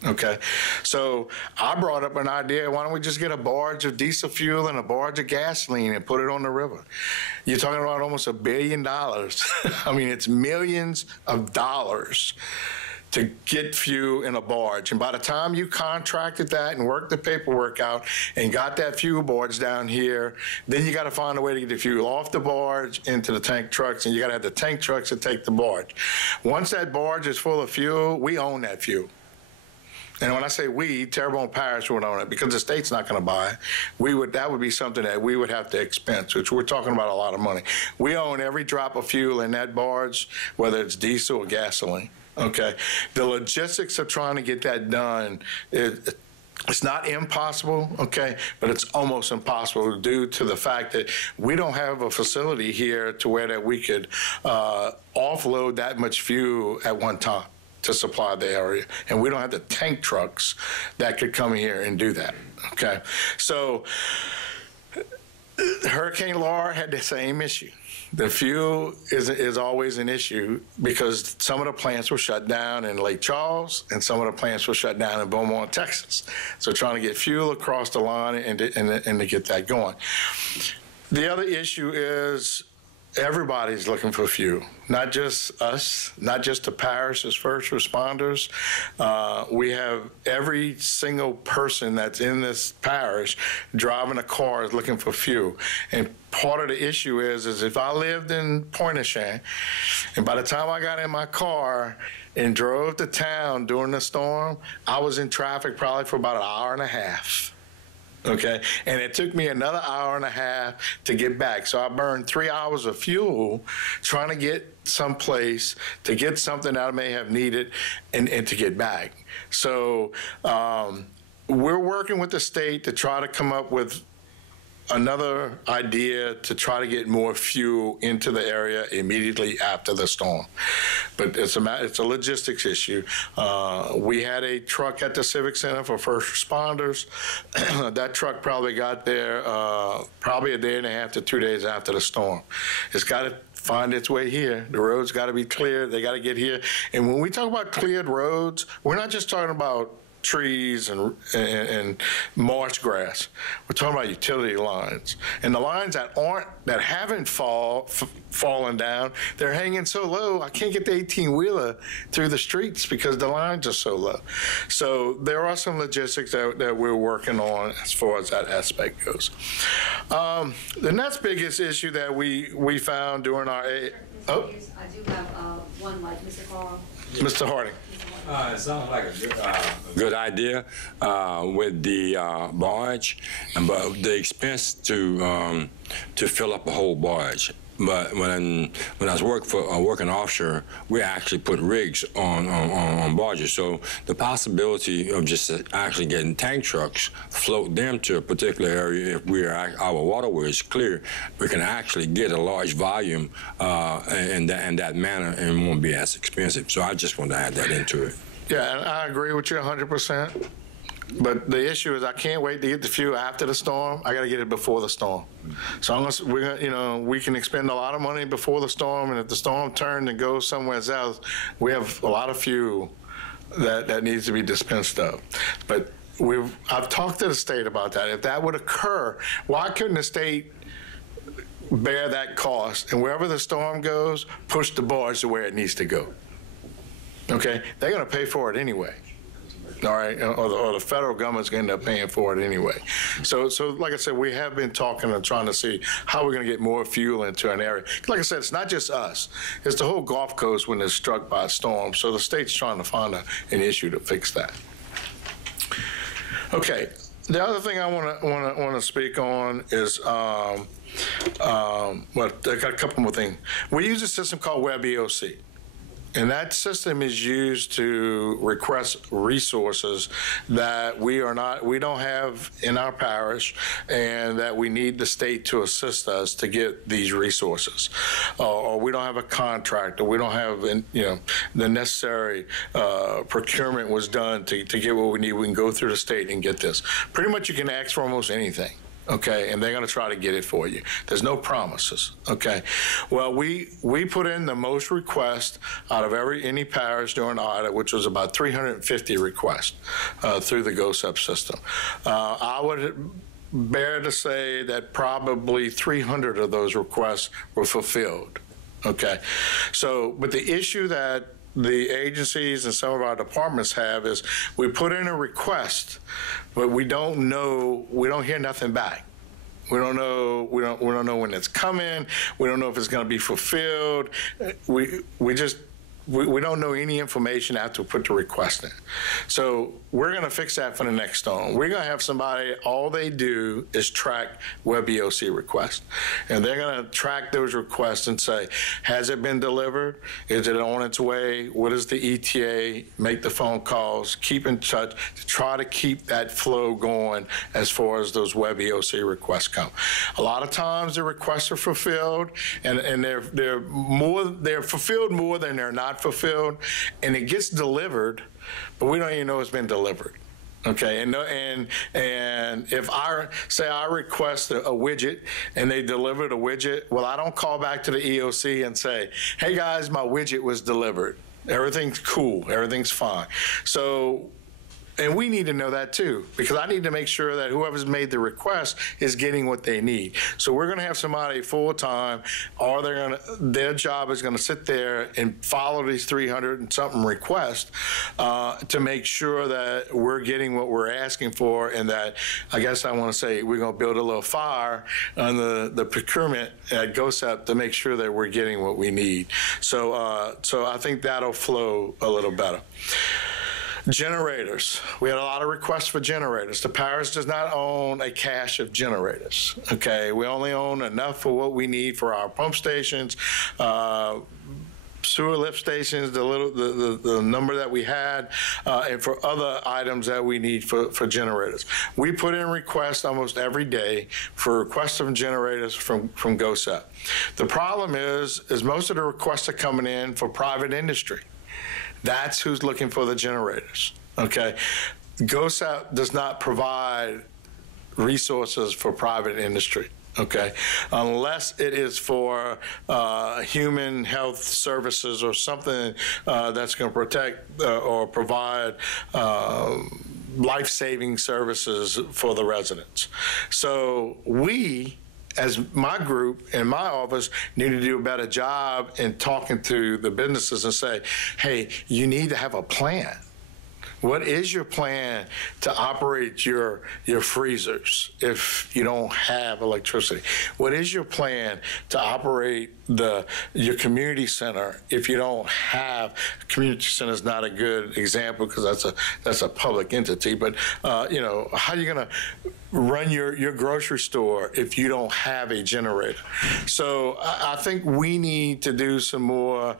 Okay, so I brought up an idea. Why don't we just get a barge of diesel fuel and a barge of gasoline and put it on the river? You're talking about almost $1 billion. I mean, it's millions of dollars to get fuel in a barge. And by the time you contracted that and worked the paperwork out and got that fuel barge down here, then you got to find a way to get the fuel off the barge into the tank trucks, and you got to have the tank trucks to take the barge. Once that barge is full of fuel, we own that fuel. And when I say we, Terrebonne Parish would own it because the state's not going to buy it. That would be something that we would have to expense, which we're talking about a lot of money. We own every drop of fuel in that barge, whether it's diesel or gasoline. Okay, the logistics of trying to get that done, it's not impossible, okay, but it's almost impossible due to the fact that we don't have a facility here to where that we could offload that much fuel at one time to supply the area, and we don't have the tank trucks that could come here and do that. Okay, so Hurricane Laura had the same issue. The fuel is always an issue because some of the plants were shut down in Lake Charles and some of the plants were shut down in Beaumont, Texas. So trying to get fuel across the line and to get that going. The other issue is everybody's looking for fuel, not just us, not just the parish as first responders. We have every single person that's in this parish driving a car is looking for fuel. And part of the issue is if I lived in Pointe-aux-Chenes, and by the time I got in my car and drove to town during the storm, I was in traffic probably for about an hour and a half. Okay, and it took me another hour and a half to get back. So I burned 3 hours of fuel trying to get someplace to get something that I may have needed and to get back. So we're working with the state to try to come up with another idea to try to get more fuel into the area immediately after the storm. But it's a logistics issue. We had a truck at the Civic Center for first responders. That truck probably got there probably a day and a half to 2 days after the storm. It's got to find its way here. The roads got to be cleared. They got to get here. And when we talk about cleared roads, we're not just talking about trees and marsh grass. We're talking about utility lines, and the lines that haven't fallen down, they're hanging so low I can't get the 18-wheeler through the streets because the lines are so low. So there are some logistics that we're working on as far as that aspect goes. The next biggest issue that we found during our I do have one, like Mr. Carl. Mr. Harding. It sounds like a good idea with the barge, but the expense to fill up a whole barge. But when I was working offshore, we actually put rigs on barges. So the possibility of just actually getting tank trucks, float them to a particular area, if our waterway is clear, we can actually get a large volume in that manner and won't be as expensive. So I just want to add that into it. Yeah, and I agree with you 100%. But the issue is I can't wait to get the fuel after the storm. I got to get it before the storm. So we can expend a lot of money before the storm, and if the storm turns and goes somewhere else, we have a lot of fuel that needs to be dispensed of. But I've talked to the state about that. If that would occur, why couldn't the state bear that cost and wherever the storm goes, push the barge to where it needs to go? Okay, they're going to pay for it anyway. all right, or the federal government's going to end up paying for it anyway. So like I said, we have been talking and trying to see how we're going to get more fuel into an area. Like I said, it's not just us; it's the whole Gulf Coast when it's struck by a storm. So the state's trying to find an issue to fix that. Okay, the other thing I want to speak on is well, I got a couple more things. We use a system called WebEOC. And that system is used to request resources that we don't have in our parish, and that we need the state to assist us to get these resources. Or we don't have a contract, or we don't have, the necessary procurement was done to get what we need. We can go through the state and get this. Pretty much you can ask for almost anything. Okay, and they're going to try to get it for you. There's no promises. Okay, well, we put in the most requests out of any parish during the audit, which was about 350 requests through the GOSEP system. I would bear to say that probably 300 of those requests were fulfilled. Okay, so but the issue that the agencies and some of our departments have is we put in a request, but we don't hear nothing back. We don't know when it's coming. We don't know if it's going to be fulfilled. We don't know any information after we put the request in. So we're going to fix that for the next storm. We're going to have somebody, all they do is track WebEOC requests. And they're going to track those requests and say, has it been delivered? Is it on its way? What is the ETA? Make the phone calls, keep in touch, to try to keep that flow going as far as those WebEOC requests come. A lot of times the requests are fulfilled, and they're fulfilled more than they're not fulfilled, and it gets delivered, but we don't even know it's been delivered. Okay, and if I request a widget and they deliver the widget, well, I don't call back to the EOC and say, hey guys, my widget was delivered. Everything's cool, everything's fine. So, and we need to know that too, because I need to make sure that whoever's made the request is getting what they need. So we're going to have somebody full-time, or their job is going to sit there and follow these 300 and something requests to make sure that we're getting what we're asking for, and that, I guess I want to say, we're going to build a little fire on the procurement at GOSEP to make sure that we're getting what we need. So I think that'll flow a little better. Generators. We had a lot of requests for generators. The parish does not own a cache of generators. Okay, we only own enough for what we need for our pump stations, sewer lift stations, the number that we had, and for other items that we need for generators. We put in requests almost every day for requests of generators from GOSEP. The problem is most of the requests are coming in for private industry. That's who's looking for the generators, okay? GOSEP does not provide resources for private industry, okay? Unless it is for human health services or something that's going to protect or provide life-saving services for the residents. So we, as my group and my office, need to do a better job in talking to the businesses and say, hey, you need to have a plan. What is your plan to operate your freezers if you don't have electricity? What is your plan to operate your community center if you don't have? Community center is not a good example because that's a public entity, but how are you going to run your grocery store if you don't have a generator? So I think we need to do some more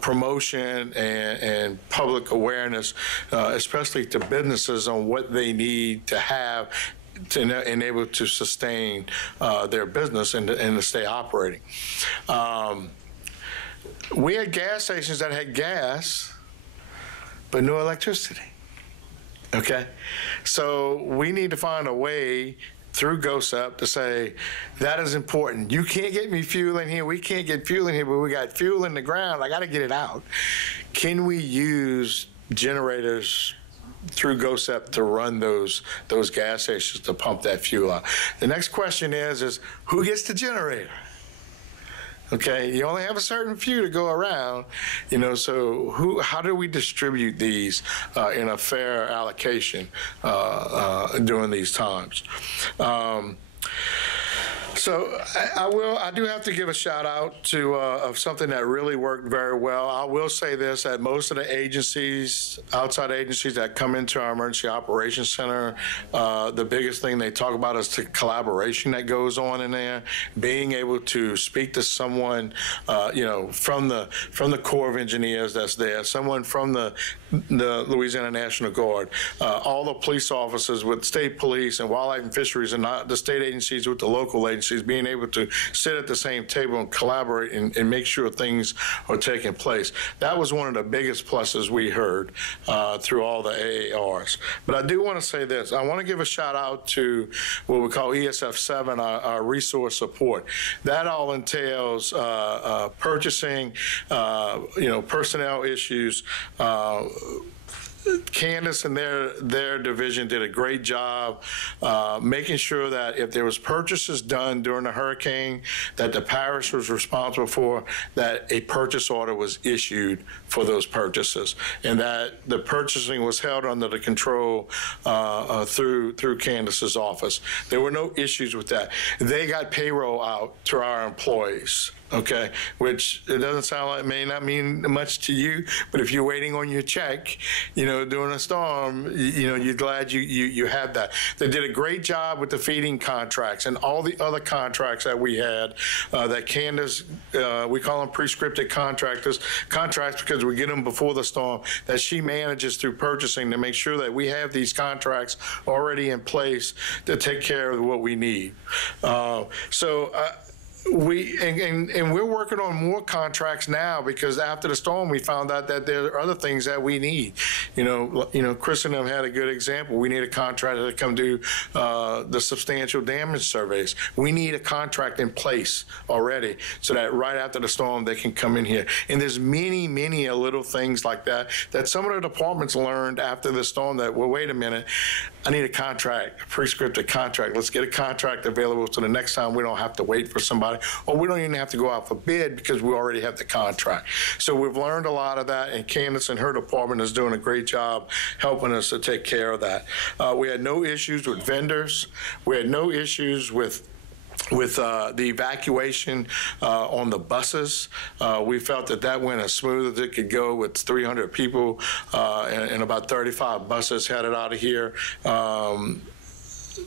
promotion and public awareness, especially to businesses, on what they need to have to enable to sustain their business and to stay operating. We had gas stations that had gas, but no electricity. Okay, so we need to find a way through GOSEP to say that is important. You can't get me fuel in here. We can't get fuel in here, but we got fuel in the ground. I got to get it out. Can we use generators through GOSEP to run those gas stations to pump that fuel out? The next question is who gets the generator? Okay, you only have a certain few to go around, you know, so how do we distribute these in a fair allocation during these times? So I do have to give a shout out to of something that really worked very well. I will say this, that most of the agencies, outside agencies that come into our Emergency Operations Center, the biggest thing they talk about is the collaboration that goes on in there, being able to speak to someone, you know, from the Corps of Engineers that's there, someone from the Louisiana National Guard, all the police officers with state police and wildlife and fisheries, and the state agencies with the local agencies, being able to sit at the same table and collaborate and make sure things are taking place. That was one of the biggest pluses we heard through all the AARs. But I do want to say this. I want to give a shout out to what we call ESF7, our resource support. That all entails purchasing, you know, personnel issues. Candace and their division did a great job making sure that if there was purchases done during the hurricane that the parish was responsible for, that a purchase order was issued for those purchases, and that the purchasing was held under the control through Candace's office. There were no issues with that. They got payroll out to our employees. Okay, which it doesn't sound like, may not mean much to you, but if you're waiting on your check, you know, during a storm, you know, you're glad you had that. They did a great job with the feeding contracts and all the other contracts that we had that Candace, we call them prescriptive contracts because we get them before the storm, that she manages through purchasing to make sure that we have these contracts already in place to take care of what we need. We're working on more contracts now because after the storm we found out that there are other things that we need. You know, Chris and them had a good example. We need a contractor to come do the substantial damage surveys. We need a contract in place already so that right after the storm they can come in here. And there's many little things like that some of the departments learned after the storm that, well, wait a minute, I need a contract, a prescriptive contract. Let's get a contract available so the next time we don't have to wait for somebody, or we don't even have to go out for bid because we already have the contract. So we've learned a lot of that, and Candace and her department is doing a great job helping us to take care of that. We had no issues with vendors. We had no issues with the evacuation on the buses. We felt that went as smooth as it could go with 300 people and about 35 buses headed out of here.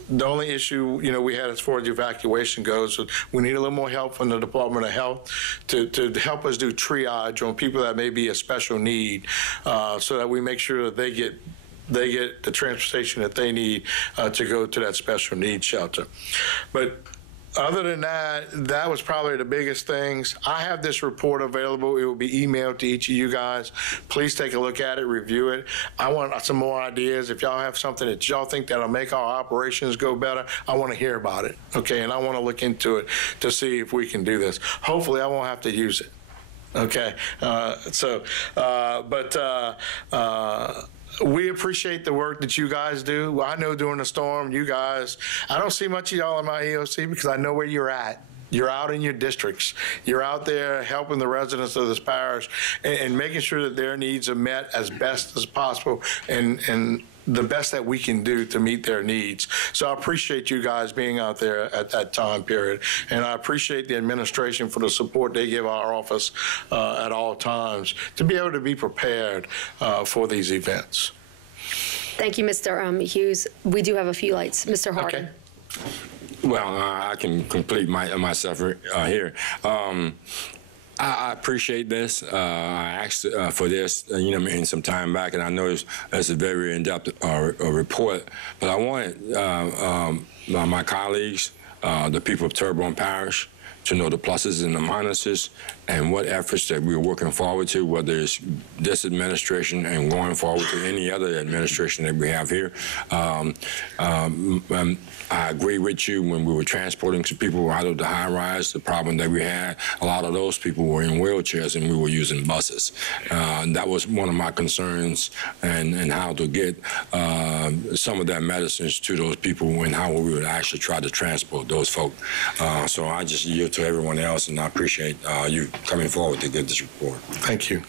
The only issue, you know, we had as far as evacuation goes, we need a little more help from the Department of Health to help us do triage on people that may be a special need, so that we make sure that they get the transportation that they need to go to that special needs shelter. But other than that, that was probably the biggest things. I have this report available. It will be emailed to each of you guys. Please take a look at it, review it. I want some more ideas. If y'all have something that y'all think that'll make our operations go better, I want to hear about it, okay? And I want to look into it to see if we can do this. Hopefully, I won't have to use it, okay? We appreciate the work that you guys do. I know during the storm, you guys, I don't see much of y'all in my EOC because I know where you're at. You're out in your districts. You're out there helping the residents of this parish and making sure that their needs are met as best as possible and the best that we can do to meet their needs. So I appreciate you guys being out there at that time period. And I appreciate the administration for the support they give our office at all times to be able to be prepared for these events. Thank you, Mr. Hughes. We do have a few lights. Mr. Harding. Okay. Well, I can complete myself here. I appreciate this. I asked for this, some time back, and I know it's a very in-depth report. But I wanted my colleagues, the people of Terrebonne Parish, to know the pluses and the minuses and what efforts that we're working forward to, whether it's this administration and going forward to any other administration that we have here. I agree with you when we were transporting people out of the high rise, the problem that we had, a lot of those people were in wheelchairs and we were using buses. That was one of my concerns and how to get some of that medicines to those people and how we would actually try to transport those folk. So I just yield to everyone else, and I appreciate you coming forward to give this report. Thank you.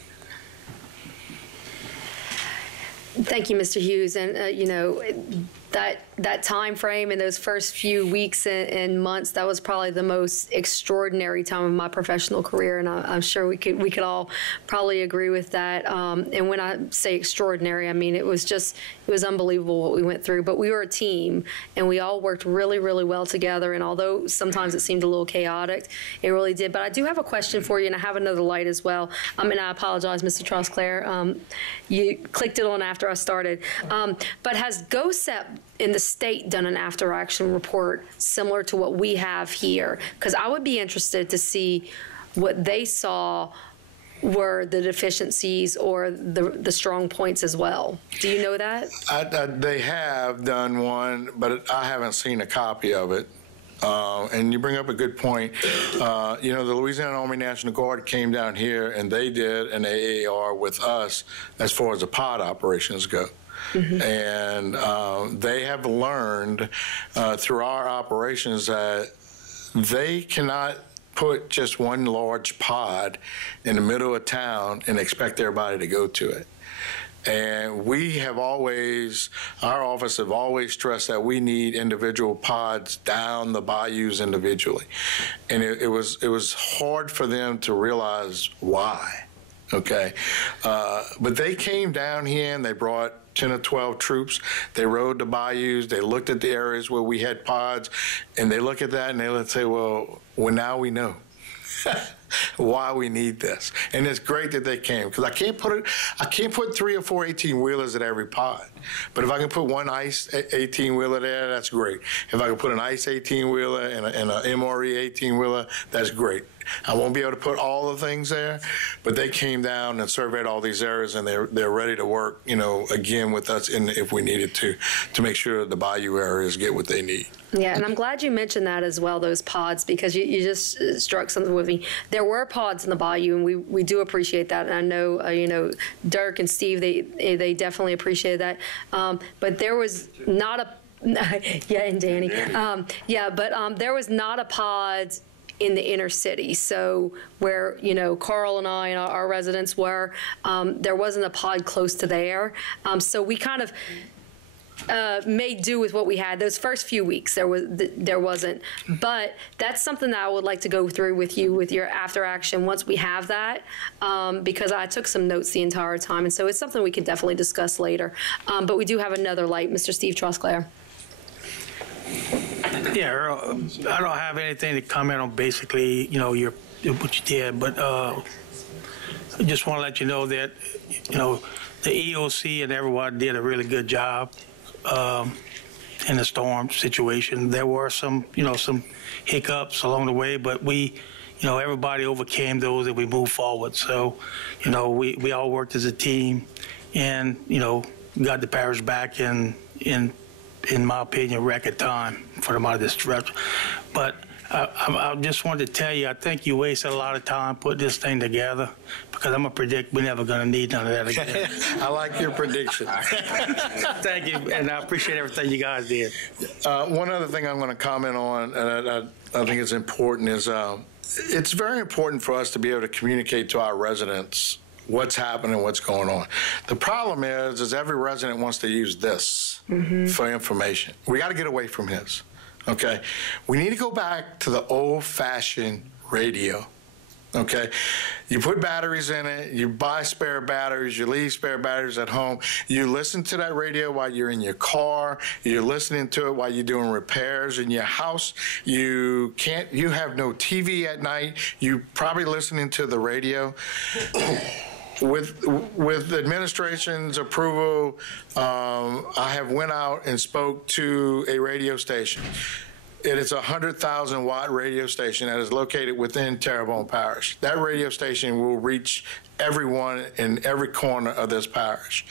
Thank you, Mr. Hughes. And, you know, that time frame in those first few weeks and months, that was probably the most extraordinary time of my professional career, and I'm sure we could all probably agree with that. And when I say extraordinary, I mean it was unbelievable what we went through. But we were a team, and we all worked really, really well together. And although sometimes it seemed a little chaotic, it really did. But I do have a question for you, and I have another light as well. And I apologize, Mr. Trosclair. You clicked it on after I started. But has GOSEP in the state done an after action report similar to what we have here? Because I would be interested to see what they saw were the deficiencies or the strong points as well. Do you know that? They have done one, but I haven't seen a copy of it. And you bring up a good point. You know, the Louisiana Army National Guard came down here and they did an AAR with us as far as the pod operations go. Mm-hmm. And they have learned through our operations that they cannot put just one large pod in the middle of town and expect everybody to go to it. And we have always, our office have always stressed that we need individual pods down the bayous individually. And it was hard for them to realize why, okay? But they came down here and they brought 10 or 12 troops. They rode the bayous. They looked at the areas where we had pods, and they look at that and they would say, well, now we know why we need this. And it's great that they came, because I can't put 3 or 4 18-wheelers at every pod. But if I can put one ICE 18-wheeler there, that's great. If I can put an ICE 18-wheeler and an MRE 18-wheeler, that's great. I won't be able to put all the things there, but they came down and surveyed all these areas, and they're ready to work, you know, again with us if we needed to make sure the bayou areas get what they need. Yeah, and I'm glad you mentioned that as well, those pods, because you just struck something with me. There were pods in the bayou, and we do appreciate that. And I know, you know, Dirk and Steve, they definitely appreciated that. But there was not a, yeah, and Danny. But there was not a pod in the inner city. So where, you know, Carl and I and our residents were, there wasn't a pod close to there. So we kind of made do with what we had. Those first few weeks, there wasn't. But that's something that I would like to go through with you with your after action once we have that, because I took some notes the entire time, and so it's something we can definitely discuss later. But we do have another light, Mr. Steve Trosclair. Yeah, Earl, I don't have anything to comment on basically, you know, what you did, but I just want to let you know that, you know, the EOC and everyone did a really good job in the storm situation. There were some hiccups along the way, but everybody overcame those and we moved forward. So, you know, we all worked as a team and, you know, got the parish back in my opinion, record time for them out of this disruption. But I just wanted to tell you, I think you wasted a lot of time putting this thing together, because I'm going to predict we're never going to need none of that again. I like your prediction. Thank you, and I appreciate everything you guys did. One other thing I'm going to comment on, and I think it's important, is it's very important for us to be able to communicate to our residents what's happening, what's going on. The problem is every resident wants to use this for information. We got to get away from his, okay? We need to go back to the old-fashioned radio, okay? You put batteries in it, you buy spare batteries, you leave spare batteries at home, you listen to that radio while you're in your car, you're listening to it while you're doing repairs in your house, you have no TV at night, you're probably listening to the radio. With the administration's approval, I have went out and spoke to a radio station. It is a 100,000 watt radio station that is located within Terrebonne Parish. That radio station will reach everyone in every corner of this parish.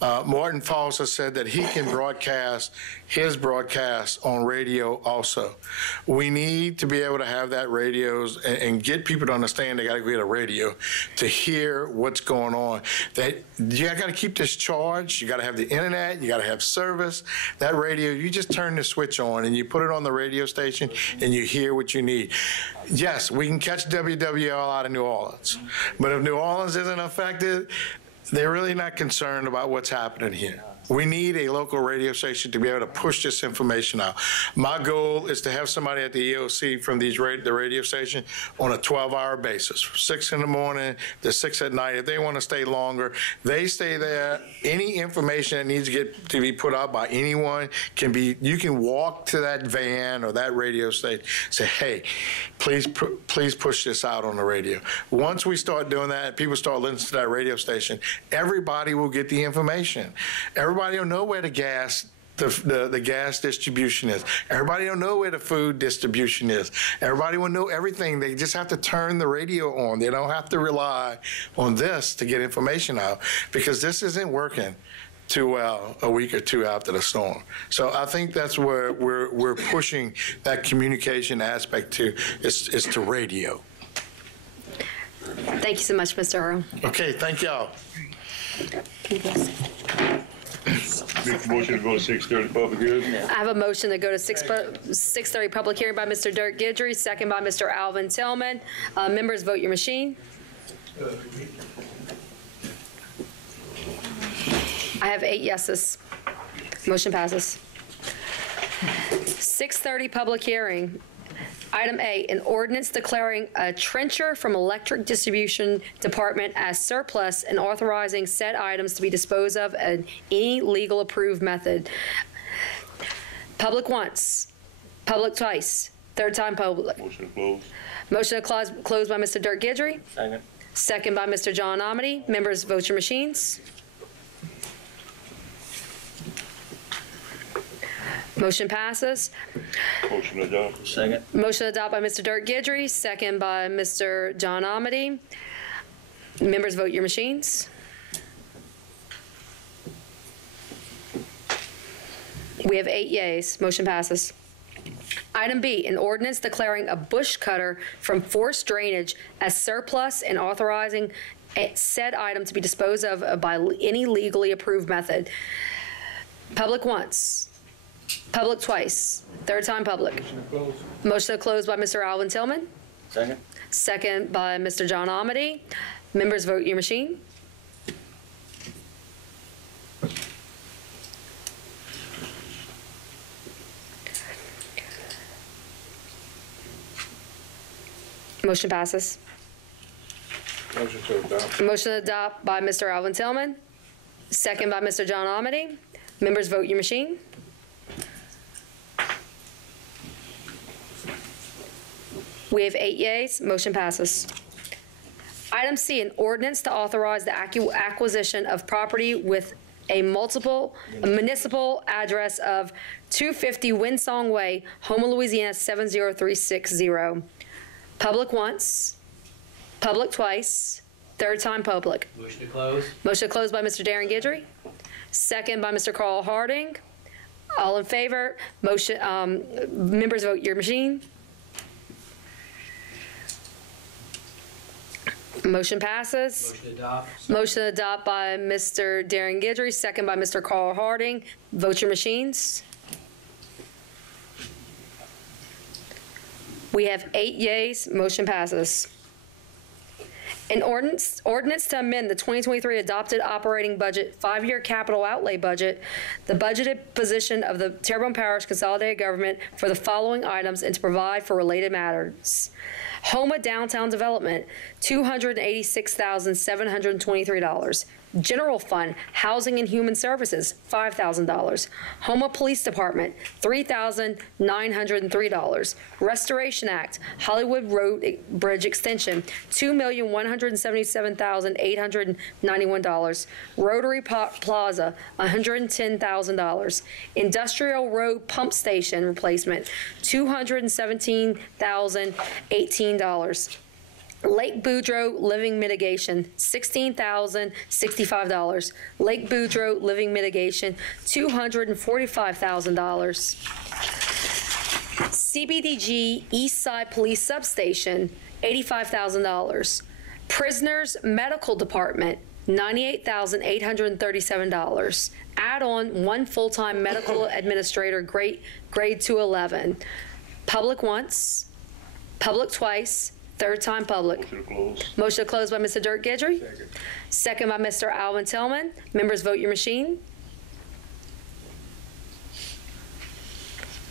Martin Falls has said that he can broadcast his broadcast on radio also. We need to be able to have that radios and get people to understand they got to get a radio to hear what's going on. That you got to keep this charged. You got to have the internet. You got to have service. That radio, you just turn the switch on and you put it on the radio station and you hear what you need. Yes, we can catch WWL out of New Orleans, but if New Orleans isn't affected, they're really not concerned about what's happening here. We need a local radio station to be able to push this information out. My goal is to have somebody at the EOC from the radio station on a 12-hour basis, from 6 in the morning to 6 at night. If they want to stay longer, they stay there. Any information that needs to be put out by anyone can be, you can walk to that van or that radio station, say, hey, please push this out on the radio. Once we start doing that, people start listening to that radio station, everybody will get the information. Everybody will know where the gas distribution is. Everybody will know where the food distribution is. Everybody will know everything. They just have to turn the radio on. They don't have to rely on this to get information out, because this isn't working too well a week or two after the storm. So I think that's where we're pushing that communication aspect to, is to radio. Thank you so much, Mr. Earl. Okay, thank y'all. Make a motion to go to 6:30 public hearing. I have a motion to go to 6:30 public hearing by Mr. Dirk Guidry, second by Mr. Alvin Tillman. Members, vote your machine. I have 8 yeses. Motion passes. 6:30 public hearing. Item A, an ordinance declaring a trencher from Electric Distribution Department as surplus and authorizing said items to be disposed of in any legal approved method. Public once, public twice, third time public. Motion to close. Motion to close by Mr. Dirk Guidry. Second. Second by Mr. John Amity. Members, vote your machines. Motion passes. Motion adopted. Second. Motion adopted by Mr. Dirk Guidry, second by Mr. John Amity. Members, vote your machines. We have 8 yeas. Motion passes. Item B, an ordinance declaring a bush cutter from forced drainage as surplus and authorizing said item to be disposed of by any legally approved method. Public once. Public twice. Third time public. Motion to close by Mr. Alvin Tillman. Second. Second by Mr. John Amity. Members, vote your machine. Motion passes. Motion to adopt. Motion to adopt by Mr. Alvin Tillman. Second by Mr. John Amity. Members, vote your machine. We have 8 yeas. Motion passes. Item C, an ordinance to authorize the acquisition of property with a municipal address of 250 Windsong Way, Houma, Louisiana 70360. Public once, public twice, third time public. Motion to close. Motion to close by Mr. Darren Guidry. Second by Mr. Carl Harding. All in favor? Motion. Members, vote your machine. Motion passes. Motion to adopt. Motion to adopt by Mr. Darren Guidry, second by Mr. Carl Harding. Vote your machines. We have 8 yeas. Motion passes. An ordinance to amend the 2023 adopted operating budget 5-year capital outlay budget, the budgeted position of the Terrebonne Parish Consolidated Government for the following items and to provide for related matters. Houma Downtown Development, $286,723. General Fund, Housing and Human Services, $5,000. Houma Police Department, $3,903. Restoration Act, Hollywood Road Bridge Extension, $2,177,891. Rotary Plaza, $110,000. Industrial Road Pump Station Replacement, $217,018. Lake Boudreaux Living Mitigation, $16,065. Lake Boudreaux Living Mitigation, $245,000. CBDG East Side Police Substation, $85,000. Prisoners Medical Department, $98,837. Add-on 1 full-time medical administrator, grade 211. Public once, public twice, third time public. Motion to close by Mr. Dirk Gidry. Second by Mr. Alvin Tillman. Members, vote your machine.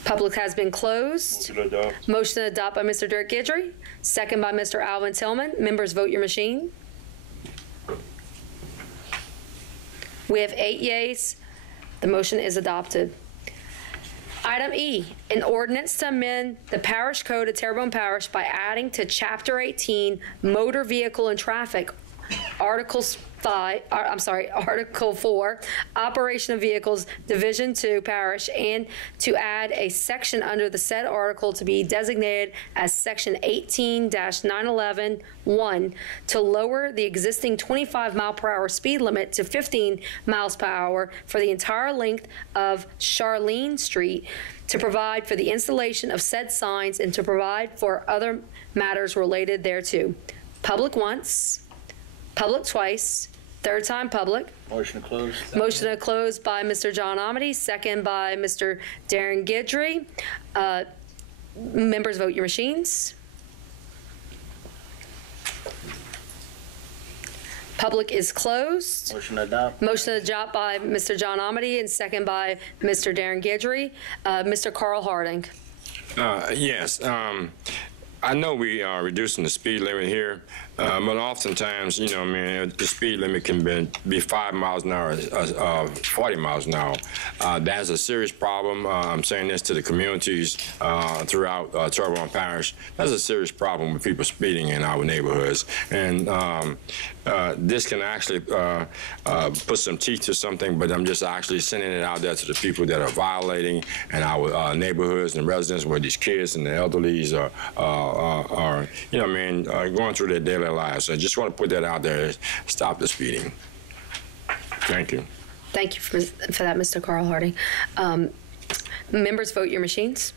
Public has been closed. Motion to adopt by Mr. Dirk Gidry. Second by Mr. Alvin Tillman. Members, vote your machine. We have 8 yeas. The motion is adopted. Item E, an ordinance to amend the Parish Code of Terrebonne Parish by adding to Chapter 18, Motor Vehicle and Traffic, Article 4, Operation of Vehicles, Division 2, Parish, and to add a section under the said article to be designated as Section 18-911-1 to lower the existing 25-mile-per-hour speed limit to 15 miles per hour for the entire length of Charlene Street, to provide for the installation of said signs and to provide for other matters related thereto. Public once, public twice, third time public. Motion to close. Motion to close by Mr. John Amity, second by Mr. Darren Gidry. Members, vote your machines. Public is closed. Motion to adopt. Motion to adopt by Mr. John Amity and second by Mr. Darren Gidry. Mr. Carl Harding. Yes. I know we are reducing the speed limit here, but oftentimes, you know, I mean, the speed limit can be 5 miles an hour, 40 miles an hour. That's a serious problem. I'm saying this to the communities throughout Terrebonne Parish. That's a serious problem with people speeding in our neighborhoods. And this can actually put some teeth to something, but I'm just actually sending it out there to the people that are violating in our neighborhoods and residents where these kids and the elderlies are you know, I mean, going through their daily lives. So I just want to put that out there, stop the speeding. Thank you. Thank you for that, Mr. Carl Harding. Members, vote your machines.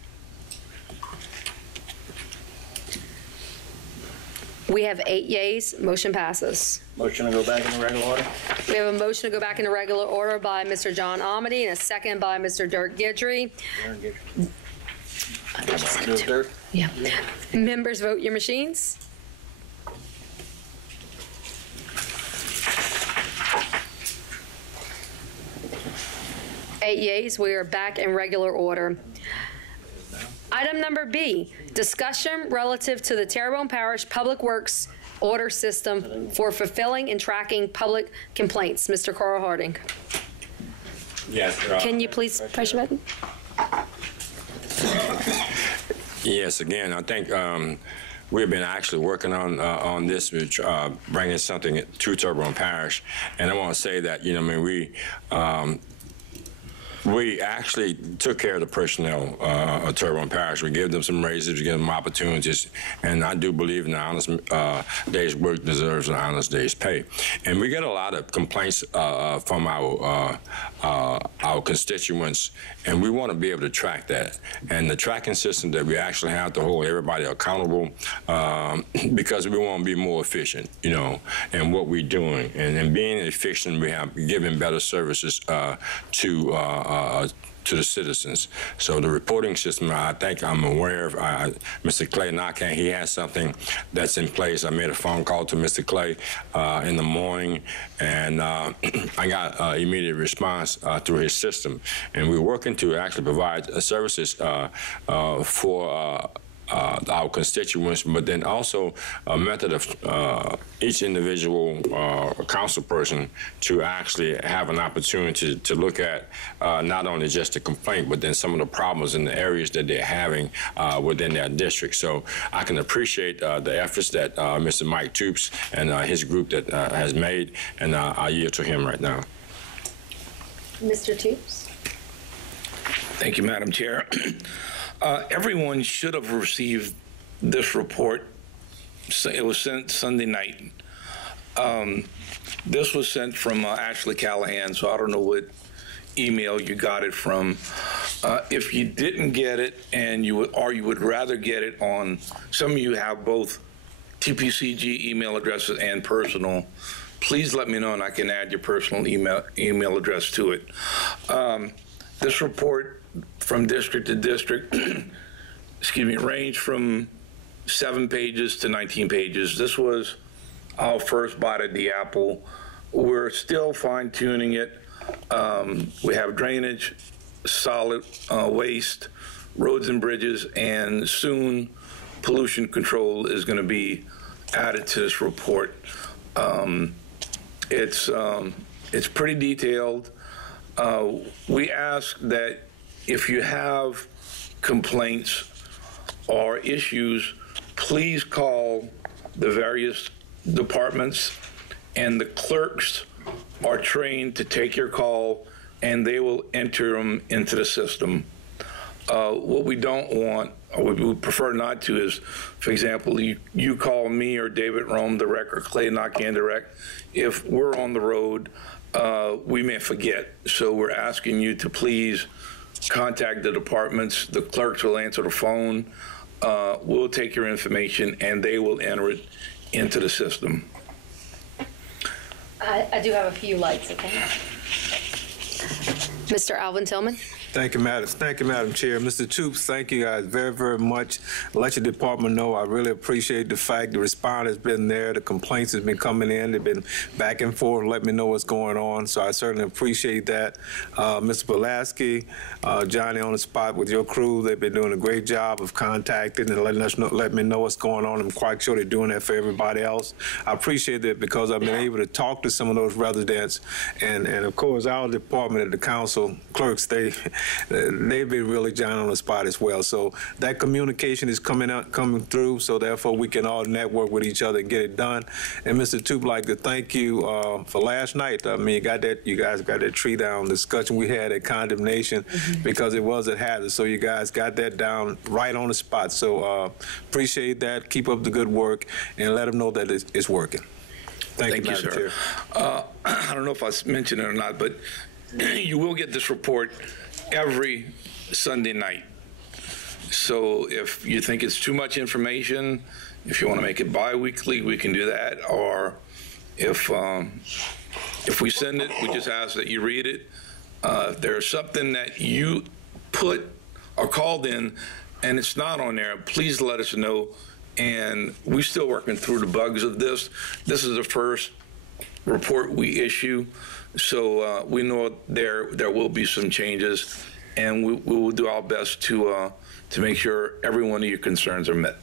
We have 8 yeas. Motion passes. Motion to go back in the regular order. We have a motion to go back into regular order by Mr. John Amity and a second by Mr. Dirk Gidry. Yeah. Members, vote your machines. Eight yeas. We are back in regular order. Item number B, discussion relative to the Terrebonne Parish Public Works order system for fulfilling and tracking public complaints. Mr. Carl Harding. Yes. Can you please press your button? Yes, again, I think we've been actually working on this, which bringing something to Terrebonne Parish, and I want to say that, you know, I mean, we actually took care of the personnel of Terrebonne Parish. We gave them some raises, we gave them opportunities, and I do believe an honest day's work deserves an honest day's pay. And we get a lot of complaints from our constituents, and we want to be able to track that. And the tracking system that we actually have to hold everybody accountable, because we want to be more efficient, you know, in what we're doing. And being efficient, we have given better services to the citizens. So the reporting system, I think I'm aware of, Mr. Clay Knockhand, he has something that's in place. I made a phone call to Mr. Clay in the morning, and I got immediate response through his system. And we're working to actually provide services for our constituents, but then also a method of each individual council person to actually have an opportunity to look at not only just the complaint, but then some of the problems in the areas that they're having within their district. So I can appreciate the efforts that Mr. Mike Toops and his group that has made, and I yield to him right now. Mr. Toops. Thank you, Madam Chair. Everyone should have received this report it was sent Sunday night. This was sent from Ashley Callahan, so I don't know what email you got it from. If you didn't get it, and you would rather get it on, some of you have both TPCG email addresses and personal, please let me know and I can add your personal email address to it. This report from district to district, excuse me, ranged from 7 pages to 19 pages. This was our first bite at the apple. We're still fine tuning it. We have drainage, solid waste, roads and bridges, and soon pollution control is going to be added to this report. It's pretty detailed. We ask that if you have complaints or issues, please call the various departments, and the clerks are trained to take your call and they will enter them into the system. What we don't want, or what we would prefer not to, is, for example, you call me or David Rome direct or Clay Knockan direct. If we're on the road, we may forget. So we're asking you to please contact the departments. The clerks will answer the phone. We'll take your information and they will enter it into the system. I do have a few lights, okay? Mr. Alvin Tillman. Thank you, Madam Chair. Mr. Toops, thank you guys very, very much. Let your department know I really appreciate the fact the response has been there. The complaints has been coming in. They've been back and forth, let me know what's going on. So I certainly appreciate that. Mr. Pulaski, Johnny on the spot with your crew, they've been doing a great job of contacting and letting me know what's going on. I'm quite sure they're doing that for everybody else. I appreciate that because I've been able to talk to some of those residents. And of course, our department at the council clerks, they've been really John on the spot as well. So that communication is coming through, so therefore we can all network with each other and get it done. And Mr. Toop, like to thank you for last night. I mean, you guys got that tree down discussion we had at condemnation because it was at hazard. So you guys got that down right on the spot. So appreciate that. Keep up the good work and let them know that it's working. Thank you, Madam Chair. I don't know if I mentioned it or not, but you will get this report every Sunday night. So if you think it's too much information, if you want to make it bi-weekly, we can do that. Or if we send it, we just ask that you read it. If there's something that you put or called in and it's not on there, please let us know. And we're still working through the bugs of this. This is the first report we issue. So we know there will be some changes, and we will do our best to make sure every one of your concerns are met.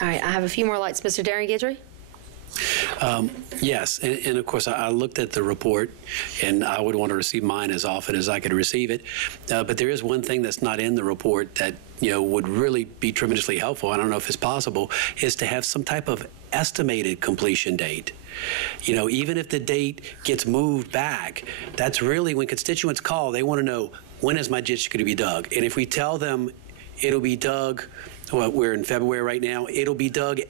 All right, I have a few more lights. Mr. Darren Guidry? Yes, and of course I looked at the report, and I would want to receive mine as often as I could receive it. But there is one thing that's not in the report that would really be tremendously helpful. I don't know if it's possible, is to have some type of estimated completion date. Even if the date gets moved back, that's really when constituents call. They want to know, when is my ditch going to be dug? And if we tell them it'll be dug, well, we're in February right now, it'll be dug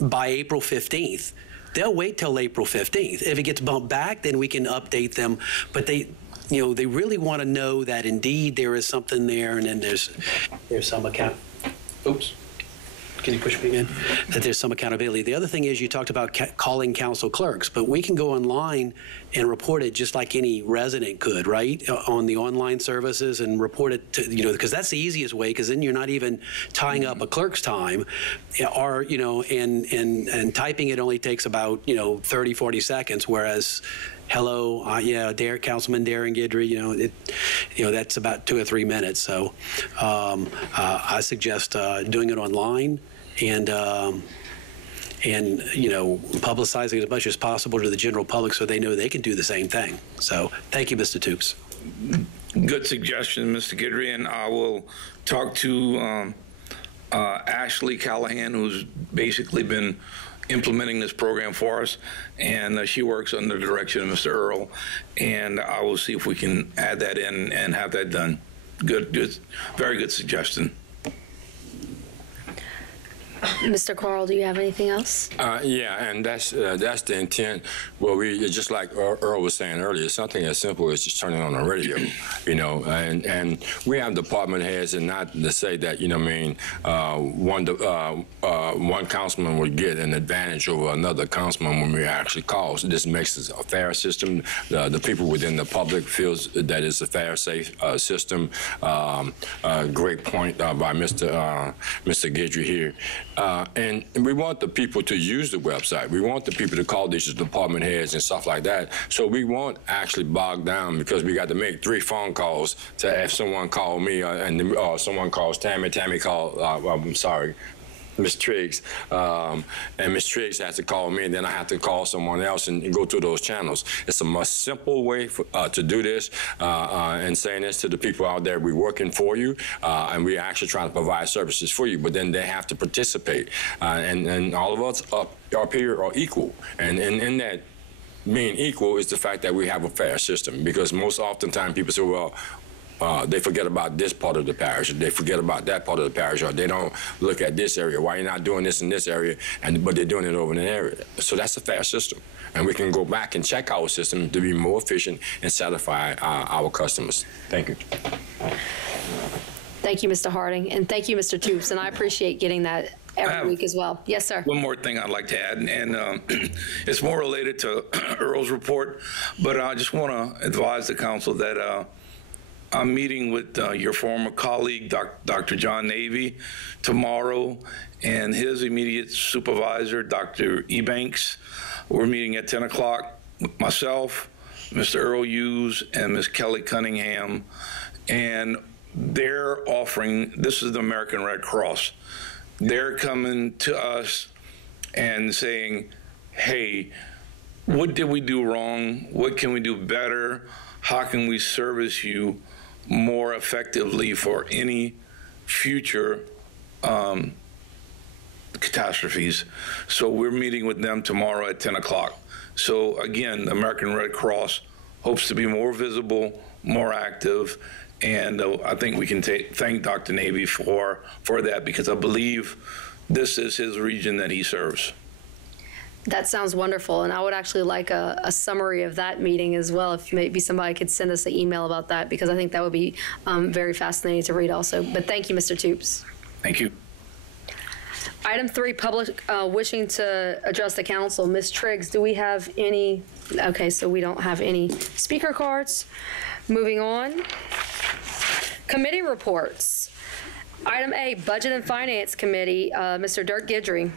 by April 15th. They'll wait till April 15th. If it gets bumped back, then we can update them. But they really want to know that indeed there is something there, and then there's some account. Oops. Can you push me again? That there's some accountability. The other thing is you talked about calling council clerks, but we can go online and report it just like any resident could, right? On the online services and report it to, because that's the easiest way, because then you're not even tying up a clerk's time, or, and typing it only takes about, 30, 40 seconds, whereas hello, Councilman Darren Guidry, that's about 2 or 3 minutes. So I suggest doing it online and publicizing it as much as possible to the general public so they know they can do the same thing. So thank you, Mr. Toops. Good suggestion, Mr. Guidry, and I will talk to Ashley Callahan, who's basically been implementing this program for us, and she works under the direction of Mr. Earl, and I will see if we can add that in and have that done. Good, very good suggestion. Mr. Carl, do you have anything else? Yeah, and that's the intent. Well, we just like Earl was saying earlier, something as simple as just turning on the radio, you know, and we have department heads, and not to say that, you know, one councilman would get an advantage over another councilman when we actually call. So this makes it a fair system. The people within the public feels that it's a fair, safe system. Great point by Mr. Guidry here. And we want the people to use the website. We want the people to call these department heads and stuff like that. So we won't actually bog down because we got to make 3 phone calls to have someone call me and someone calls Tammy. Tammy call, I'm sorry, Ms. Triggs, and Ms. Triggs has to call me, and then I have to call someone else and go through those channels. It's a much simple way to do this, and saying this to the people out there, we're working for you, and we're actually trying to provide services for you, but then they have to participate, and all of us up here are equal, and in that being equal is the fact that we have a fair system, because most oftentimes people say, well, they forget about this part of the parish, or they forget about that part of the parish, or they don't look at this area. Why are you not doing this in this area? But they're doing it over in an area. So that's a fair system. And we can go back and check our system to be more efficient and satisfy our customers. Thank you. Thank you, Mr. Harding, and thank you, Mr. Toops, and I appreciate getting that every week as well. Yes, sir. One more thing I'd like to add, and it's more related to Earl's report, but I just want to advise the council that I'm meeting with your former colleague, Dr. John Navy, tomorrow, and his immediate supervisor, Dr. Ebanks. We're meeting at 10 o'clock with myself, Mr. Earl Hughes, and Ms. Kelly Cunningham, and they're offering, this is the American Red Cross, they're coming to us and saying, hey, what did we do wrong? What can we do better? How can we service you more effectively for any future catastrophes? So we're meeting with them tomorrow at 10 o'clock. So again, the American Red Cross hopes to be more visible, more active, and I think we can thank Dr. Navy for that, because I believe this is his region that he serves. That sounds wonderful, and I would actually like a summary of that meeting as well, if maybe somebody could send us an email about that, because I think that would be very fascinating to read also. But thank you, Mr. Toops. Thank you. Item 3, public wishing to address the council. Ms. Triggs, do we have any? Okay, so we don't have any speaker cards. Moving on. Committee reports. Item A, Budget and Finance Committee, Mr. Dirk Guidry.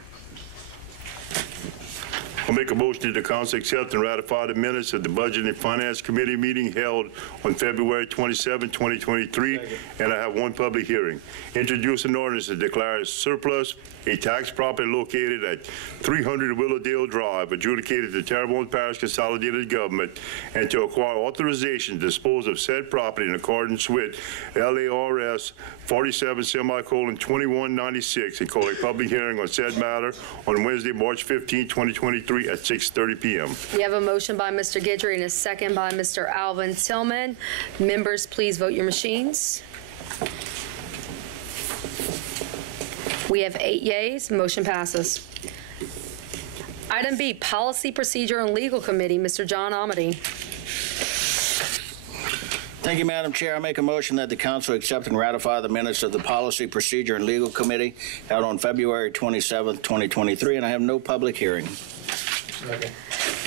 I'll make a motion that the council accept and ratify the minutes of the Budget and Finance Committee meeting held on February 27, 2023, and I have one public hearing. Introduce an ordinance to declare as surplus a tax property located at 300 Willowdale Drive, adjudicated to Terrebonne Parish Consolidated Government, and to acquire authorization to dispose of said property in accordance with LARS 47:2196, and call a public hearing on said matter on Wednesday, March 15, 2023 at 6:30 p.m. We have a motion by Mr. Guidry and a second by Mr. Alvin Tillman. Members, please vote your machines. We have 8 yeas. Motion passes. Item B, Policy, Procedure, and Legal Committee. Mr. John Amity. Thank you, Madam Chair. I make a motion that the council accept and ratify the minutes of the Policy, Procedure, and Legal Committee held on February 27, 2023, and I have no public hearing. Okay.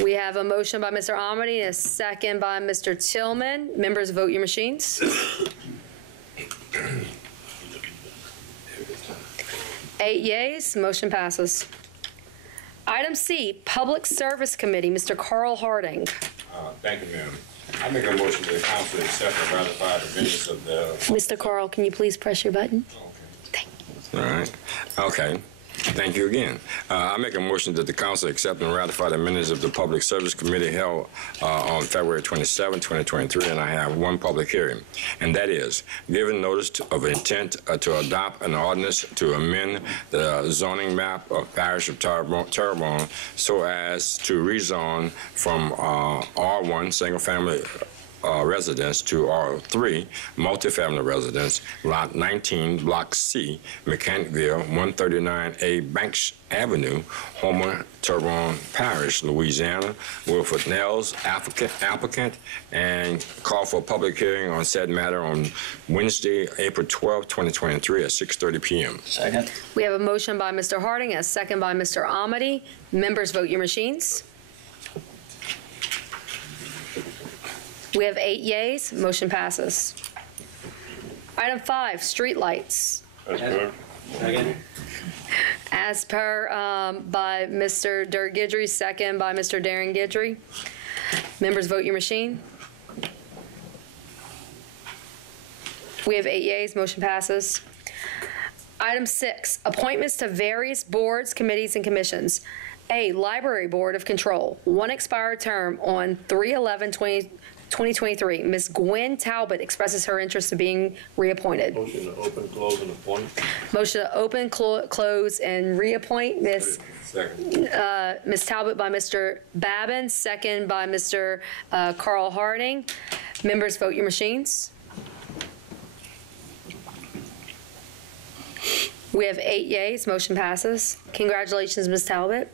We have a motion by Mr. Amity and a second by Mr. Tillman. Members, vote your machines. 8 yeas. Motion passes. Item C, Public Service Committee. Mr. Carl Harding. Thank you, ma'am. I make a motion that the council accept and ratify the minutes of the... Mr. Carl, can you please press your button? Okay. All right. Okay. Thank you again. I make a motion that the council accept and ratify the minutes of the Public Service Committee held on February 27, 2023, and I have one public hearing, and that is giving notice of intent to adopt an ordinance to amend the zoning map of Parish of Terrebonne so as to rezone from R1 single-family residence to R3 multifamily residence, Lot 19, Block C, Mechanicville, 139A Banks Avenue, Houma, Terrebonne Parish, Louisiana. Wilfred Nels, applicant, and call for a public hearing on said matter on Wednesday, April 12, 2023 at 6:30 p.m. Second. We have a motion by Mr. Harding, a second by Mr. Amity. Members, vote your machines. We have 8 yeas. Motion passes. Item 5, streetlights. As per by Mr. Dirk Guidry, second by Mr. Darren Guidry. Members, vote your machine. We have 8 yeas. Motion passes. Item 6, appointments to various boards, committees, and commissions. A, Library Board of Control, 1 expired term on 3/11/2023. Ms. Gwen Talbot expresses her interest in being reappointed. Motion to open, close, and appoint. Motion to open, close, and reappoint Ms. Talbot by Mr. Babin, second by Mr. Carl Harding. Members, vote your machines. We have 8 yeas. Motion passes. Congratulations, Ms. Talbot.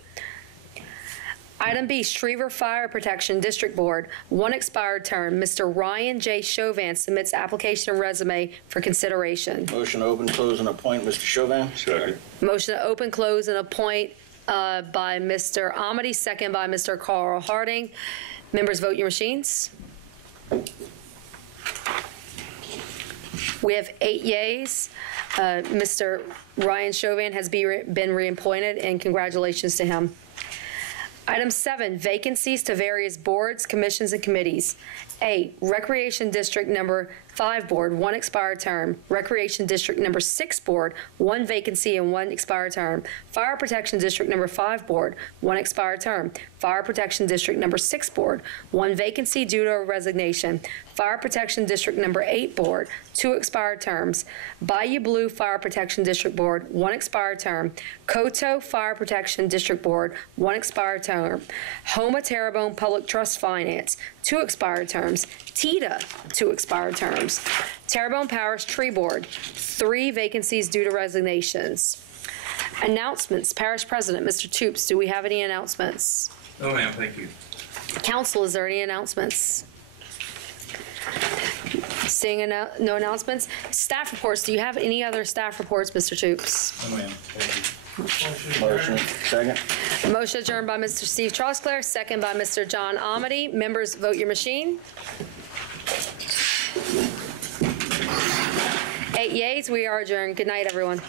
Item B, Schriever Fire Protection District Board, 1 expired term. Mr. Ryan J. Chauvin submits application and resume for consideration. Motion to open, close, and appoint Mr. Chauvin. Second. Motion to open, close, and appoint by Mr. Amity, second by Mr. Carl Harding. Members, vote your machines. We have 8 yeas. Mr. Ryan Chauvin has been reappointed, and congratulations to him. Item 7, vacancies to various boards, commissions, and committees. A, Recreation District Number 5 Board, 1 expired term. Recreation District Number 6 Board, 1 vacancy and 1 expired term. Fire Protection District Number 5 Board, 1 expired term. Fire Protection District Number 6 Board, 1 vacancy due to a resignation. Fire Protection District Number 8 Board, 2 expired terms. Bayou Blue Fire Protection District Board, 1 expired term. Coteau Fire Protection District Board, 1 expired term. Houma Terrebonne Public Trust Finance, 2 expired terms. TITA, 2 expired terms. Terrebonne Parish Tree Board, 3 vacancies due to resignations. Announcements. Parish President, Mr. Toops, do we have any announcements? No, ma'am, thank you. Council, is there any announcements? Seeing no announcements. Staff reports. Do you have any other staff reports, Mr. Toops? No, ma'am. Thank you. Motion. Second. Motion adjourned by Mr. Steve Trosclair, second by Mr. John Amity. Members, vote your machine. 8 yeas. We are adjourned. Good night, everyone.